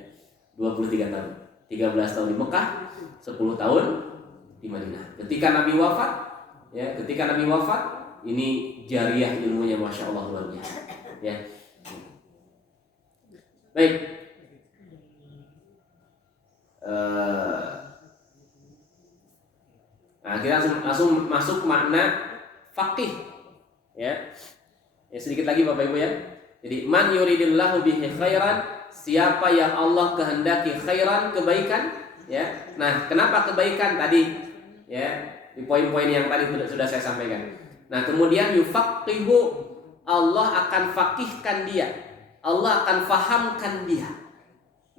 23 tahun, 13 tahun di Mekah, 10 tahun di Madinah. Ketika Nabi wafat, ini jariyah ilmunya Masya Allah luar biasa, ya. Baik, nah kita langsung masuk makna faqih, ya. Ya, sedikit lagi Bapak Ibu, ya. Jadi man yuridillahu bihi khairan, siapa yang Allah kehendaki khairan, kebaikan, ya. Nah, kenapa kebaikan tadi? Ya, di poin-poin yang tadi sudah saya sampaikan. Nah, kemudian yufaqihu, Allah akan faqihkan dia. Allah akan fahamkan dia.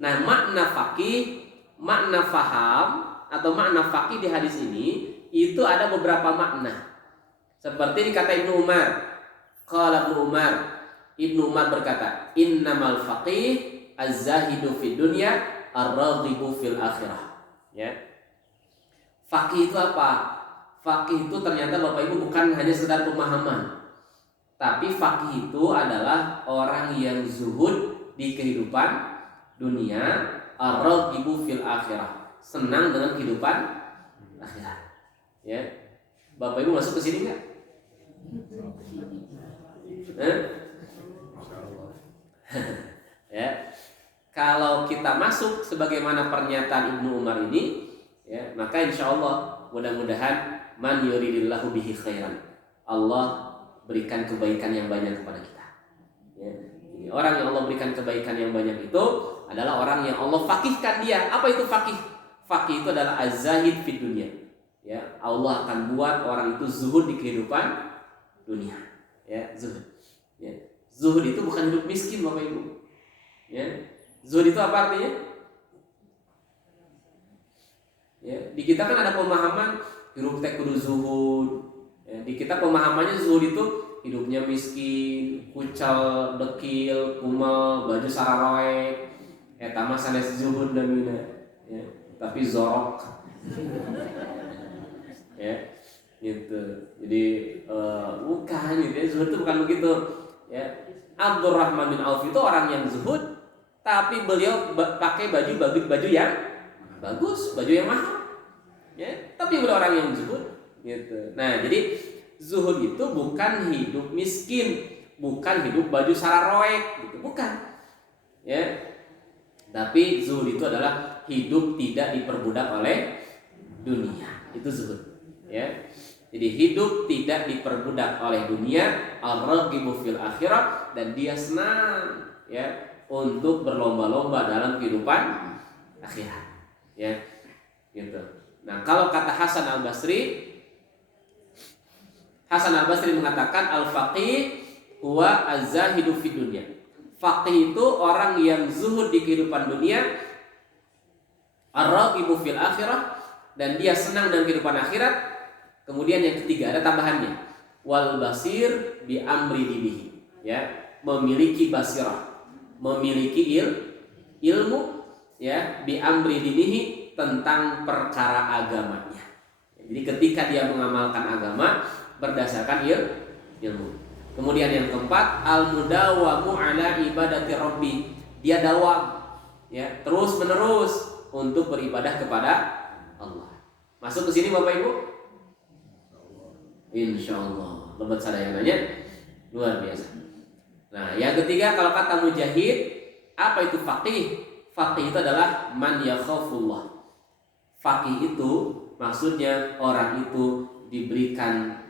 Nah, makna faqih, makna faham atau makna faqih di hadis ini itu ada beberapa makna. Seperti dikata Ibnu Umar. Qala Ibnu Umar berkata, innamal faqih az-zahidu fid dunya ar-raghibu fil akhirah. Ya. Faqih itu apa? Faqih itu ternyata Bapak Ibu bukan hanya sekedar pemahaman. Tapi faqih itu adalah orang yang zuhud di kehidupan dunia, ar-raghibu fil akhirah. Senang dengan kehidupan akhirat. Ya. Bapak Ibu masuk ke sini enggak? Ya. Kalau kita masuk sebagaimana pernyataan Ibnu Umar ini, ya, maka insya Allah mudah-mudahan man yuridillahu bihi khairan, Allah berikan kebaikan yang banyak kepada kita, ya. Jadi, orang yang Allah berikan kebaikan yang banyak itu adalah orang yang Allah faqihkan dia. Apa itu faqih? Faqih itu adalah az-zahid fid dunya, ya. Allah akan buat orang itu zuhud di kehidupan dunia, ya, zuhud, ya. Zuhud itu bukan hidup miskin Bapak Ibu, ya. Zuhud itu apa artinya? Ya, di kita kan ada pemahaman hidup teh kudu zuhud, ya. Di kita pemahamannya zuhud itu hidupnya miskin, kucal, dekil, kumal, baju sararoek, eta mah sanes zuhud namina, ya. Tapi zorok, ya, gitu. Jadi bukan gitu, ya. Zuhud itu bukan begitu, ya. Abdurrahman bin Auf itu orang yang zuhud, tapi beliau pakai baju yang bagus, baju yang mahal, ya. Tapi beliau orang yang zuhud, gitu. Nah, jadi zuhud itu bukan hidup miskin, bukan hidup baju sararoek, gitu, bukan, ya. Tapi zuhud itu adalah hidup tidak diperbudak oleh dunia, itu zuhud, ya. Jadi hidup tidak diperbudak oleh dunia, ar-raghibu fil akhirah, dan dia senang, ya, untuk berlomba-lomba dalam kehidupan akhirat, ya, gitu. Nah, kalau kata Hasan Al-Basri mengatakan al-faqih huwa az-zahidu fid dunya. Faqih itu orang yang zuhud di kehidupan dunia, ar-raqibu fil akhirah, dan dia senang dengan kehidupan akhirat. Kemudian yang ketiga ada tambahannya, wal basir bi amri dinihi, ya, memiliki basirah, memiliki ilmu, ya, bi amri dinihi, tentang perkara agamanya. Jadi ketika dia mengamalkan agama berdasarkan ilmu. Kemudian yang keempat, al mudawamu ala ibadati rabbi, dia dawam, ya, terus menerus untuk beribadah kepada Allah. Masuk ke sini Bapak Ibu? Insyaallah. Lebat sadayananya luar biasa. Nah, yang ketiga kalau kata Mujahid, apa itu faqih? Faqih itu adalah man yakhafullah. Faqih itu maksudnya orang itu diberikan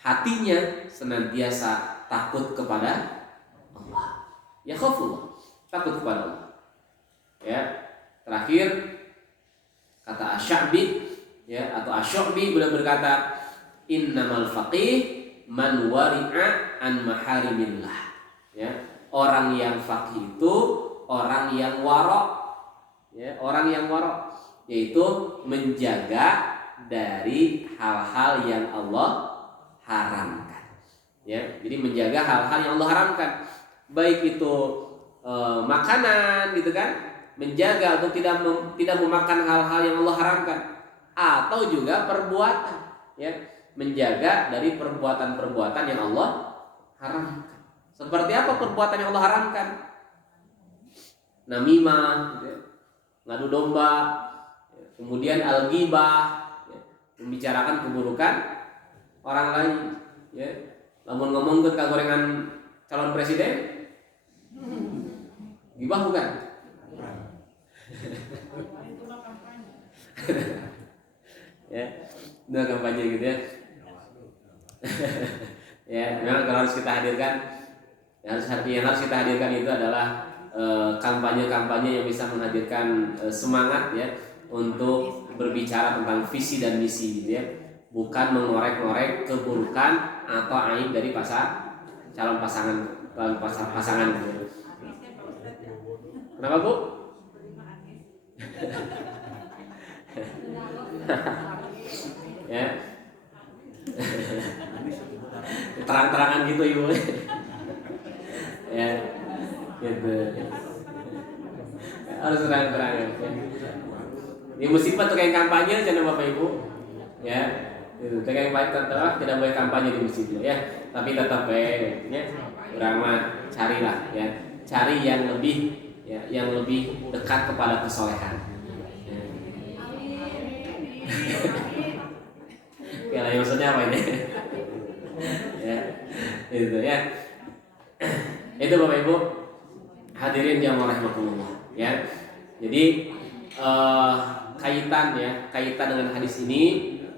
hatinya senantiasa takut kepada Allah. Yakhafullah, takut kepada Allah. Ya. Terakhir kata Asy-Sya'bi, ya, atau Asy-Syu'bi beliau berkata, innamal faqih man wari'a an maharimillah. Ya, orang yang faqih itu orang yang wara', ya, orang yang wara', yaitu menjaga dari hal-hal yang Allah haramkan. Ya, jadi menjaga hal-hal yang Allah haramkan, baik itu makanan, gitu kan, menjaga untuk tidak memakan hal-hal yang Allah haramkan, atau juga perbuatan, ya, menjaga dari perbuatan-perbuatan yang Allah haramkan. Seperti apa perbuatan yang Allah haramkan? Namimah, ya, ngadu domba, ya, kemudian al-ghibah, ya, membicarakan keburukan orang lain, ya. Lamun ngomong ke gorengan calon presiden, ghibah bukan? Ya, udah kampanye gitu ya. Ya, memang kalau harus kita hadirkan, yang harus kita hadirkan itu adalah kampanye-kampanye yang bisa menghadirkan semangat, ya, untuk berbicara tentang visi dan misi, gitu ya. Bukan mengorek-ngorek keburukan atau aib dari calon pasangan, gitu ya. Kenapa, Bu? Ya. Terang-terangan gitu Ibu. Ya. Gitu. Harus terang-terangan, ya. Ini musibah tuh kayak kampanye jangan Bapak Ibu. Ya. Itu kayak kampanye, tidak boleh kampanye di masjid, ya. Tapi tetap ya, urang carilah, ya. Cari yang lebih, ya, yang lebih dekat kepada kesolehan. Ya, maksudnya apa ini? Ya, itu ya. Itu Bapak Ibu hadirin yang rahimakumullah, ya. Jadi kaitan dengan hadis ini,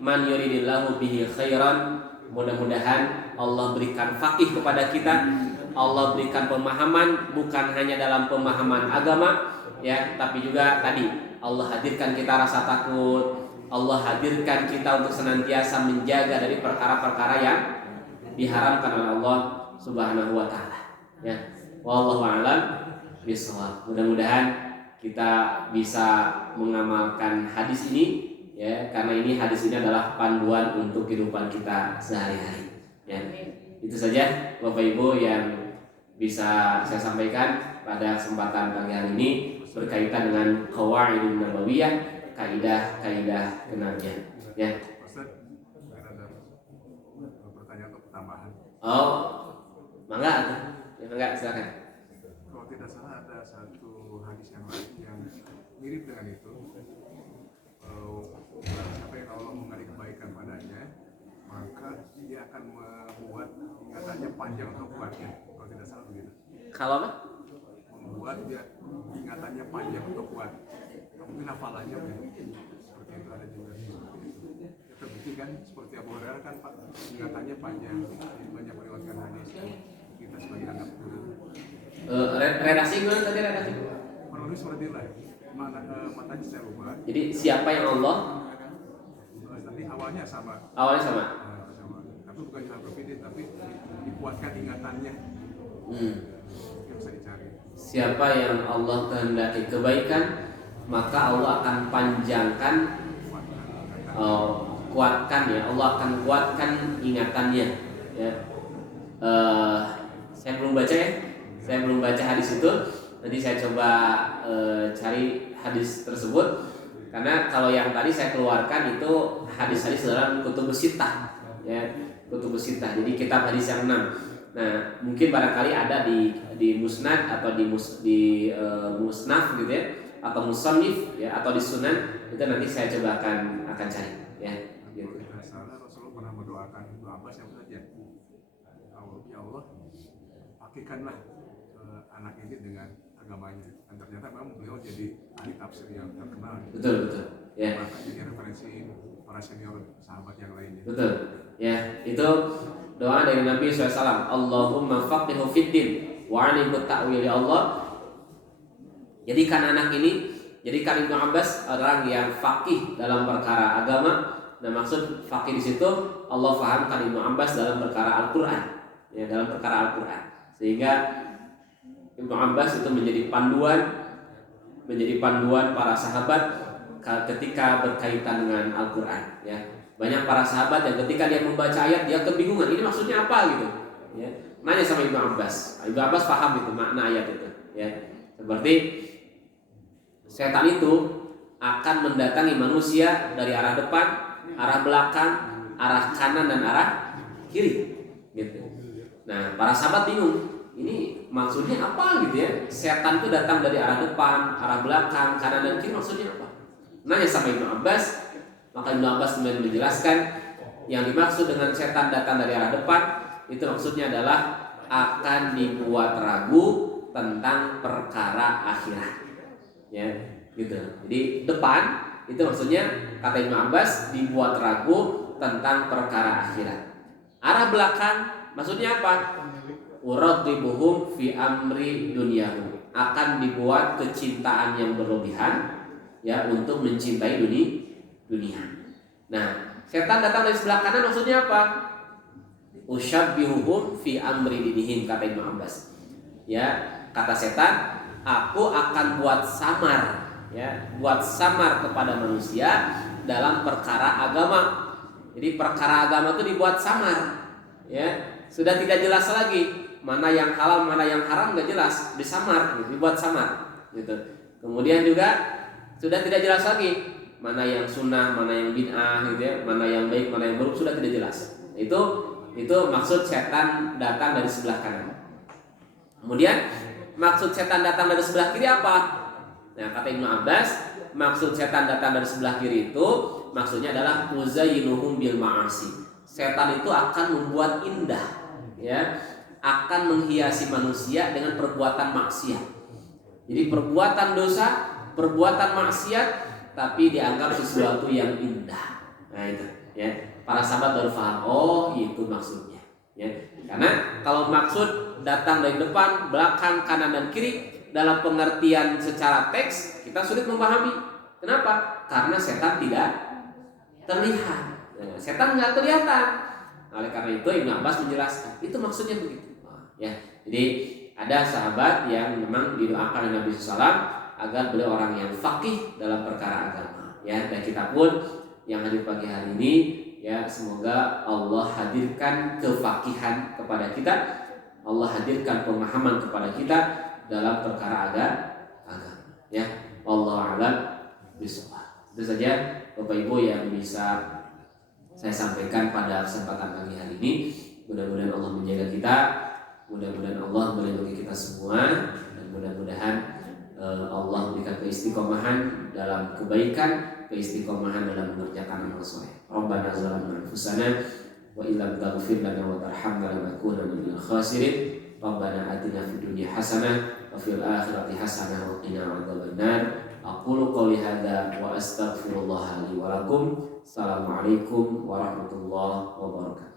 man yuridillahu bihi khairan, mudah-mudahan Allah berikan faqih kepada kita, Allah berikan pemahaman, bukan hanya dalam pemahaman agama, ya, tapi juga tadi Allah hadirkan kita rasa takut, Allah hadirkan kita untuk senantiasa menjaga dari perkara-perkara yang diharamkan oleh Allah Subhanahu wa taala. Ya. Wallahu a'lam bishawab. Mudah-mudahan kita bisa mengamalkan hadis ini, ya, karena ini hadis ini adalah panduan untuk kehidupan kita sehari-hari. Ya. Itu saja Bapak Ibu yang bisa saya sampaikan pada kesempatan pagi hari ini berkaitan dengan qawaidun nabawiyah, kaidah-kaidah kenabian. Ya. Ustaz, ada pertanyaan atau tambahan? Oh, mangga tuh. Ya, mangga silakan. Kalau tidak salah ada satu hadis yang lain yang mirip dengan itu. Siapa yang Allah memberi kebaikan padanya, maka dia akan membuat ingatannya panjang atau kuat, ya. Kalau tidak salah begitu. Kalau apa? Membuat dia ingatannya panjang atau kuat. Mungkin hafalannya seperti itu, ada juga seperti itu. Ya, terbukti kan seperti Abu Hurairah kan Pak, ingatannya panjang, banyak meriwayatkan hadis. Kita sebagai anak guru. Redaksi gimana tadi redaksi? lebih seperti lah. Matanya saya ubah. Jadi siapa yang Allah? Tapi awalnya sama. Awalnya sama. Sama. Tapi bukan cuma berpikir, tapi dikuatkan ingatannya. Yang bisa dicari. Siapa yang Allah kehendaki kebaikan, maka Allah akan panjangkan, kuatkan ya. Allah akan kuatkan ingatannya. Ya. Saya belum baca ya. Saya belum baca hadis itu. Nanti saya coba cari hadis tersebut. Karena kalau yang tadi saya keluarkan itu hadis-hadis dalam Kutubus Sittah, ya, Kutubus Sittah. Jadi kitab hadis yang 6. Nah, mungkin barangkali ada di Musnad atau di Musnaf gitu ya, atau Musannif ya, atau di Sunan. Itu nanti saya coba akan cari ya. Gitu. Salah Rasulullah pernah mendoakan Ibnu Abbas yang saja. Ya Allah, pakaikanlah anak ini dengan agamanya. Dan ternyata memang beliau jadi ahli tafsir yang terkenal. Betul. Ya. Maka jadi referensi para senior sahabat yang lainnya. Betul. Ya, itu doa dari Nabi SAW. Allahumma faqihu fiddin wa 'alimhu ta'wil. Ya Allah, jadikan anak ini, jadikan Ibnu Abbas orang yang faqih dalam perkara agama. Nah, maksud faqih di situ Allah fahamkan Ibnu Abbas dalam perkara Al-Qur'an. Ya, dalam perkara Al-Qur'an. Sehingga Ibnu Abbas itu menjadi panduan para sahabat ketika berkaitan dengan Al-Qur'an, ya. Banyak para sahabat yang ketika dia membaca ayat dia kebingungan, ini maksudnya apa gitu. Ya. Nanya sama Ibnu Abbas. Ibnu Abbas paham itu makna ayat itu, ya. Seperti setan itu akan mendatangi manusia dari arah depan, arah belakang, arah kanan dan arah kiri, gitu. Nah, para sahabat bingung. Ini maksudnya apa gitu ya? Setan itu datang dari arah depan, arah belakang, kanan dan kiri, maksudnya apa? Nanya sama Ibnu Abbas, maka Ibnu Abbas kemudian menjelaskan yang dimaksud dengan setan datang dari arah depan itu maksudnya adalah akan dibuat ragu tentang perkara akhirat. Ya, gitu. Jadi depan itu maksudnya kata Ibnu Abbas dibuat ragu tentang perkara akhirat. Arah belakang maksudnya apa? Uradibuhum fi amri dunyahu, akan dibuat kecintaan yang berlebihan ya untuk mencintai dunia. Nah, setan datang dari sebelah kanan maksudnya apa? Usyabbihuhum fi amri dinihim, kata Ibnu Abbas. Ya, kata setan, aku akan buat samar kepada manusia dalam perkara agama. Jadi perkara agama itu dibuat samar. Ya, sudah tidak jelas lagi mana yang halal, mana yang haram, nggak jelas, disamar, gitu, dibuat samar, gitu. Kemudian juga sudah tidak jelas lagi mana yang sunnah, mana yang bid'ah, gitu ya, mana yang baik, mana yang buruk, sudah tidak jelas. Itu maksud setan datang dari sebelah kanan. Kemudian maksud setan datang dari sebelah kiri apa? Nah, kata Ibnu Abbas, maksud setan datang dari sebelah kiri itu maksudnya adalah uzayyinuhum bil ma'asi. Setan itu akan membuat indah, ya, akan menghiasi manusia dengan perbuatan maksiat. Jadi perbuatan dosa, perbuatan maksiat, tapi dianggap sesuatu yang indah. Nah itu, ya. Para sahabat baru paham, oh itu maksudnya. Ya. Karena kalau maksud datang dari depan, belakang, kanan dan kiri dalam pengertian secara teks kita sulit memahami. Kenapa? Karena setan tidak terlihat. Setan nggak kelihatan. Oleh karena itu Ibnu Abbas menjelaskan itu maksudnya begitu. Ya, jadi ada sahabat yang memang didoakan oleh Nabi SAW agar beliau orang yang faqih dalam perkara agama. Ya, dan kita pun yang hadir pagi hari ini, ya semoga Allah hadirkan kefaqihan kepada kita, Allah hadirkan pemahaman kepada kita dalam perkara agama. Ya, Allah a'lam bishawab. Itu saja Bapak Ibu yang bisa saya sampaikan pada kesempatan pagi hari ini. Mudah-mudahan Allah menjaga kita, mudah-mudahan Allah melindungi kita semua, dan mudah-mudahan Allah memberikan keistiqomahan dalam kebaikan, keistiqomahan dalam mengerjakan amal soleh. Rabbana zalamna anfusana wa illam taghfir lana wa tarhamna lanakunanna minal khasirin. Rabbana atina fid dunya hasanah wa fil akhirati hasanah wa qina adzabannar. Aqulu qouli hadza wa astaghfirullah li wa lakum. Assalamualaikum warahmatullahi wabarakatuh.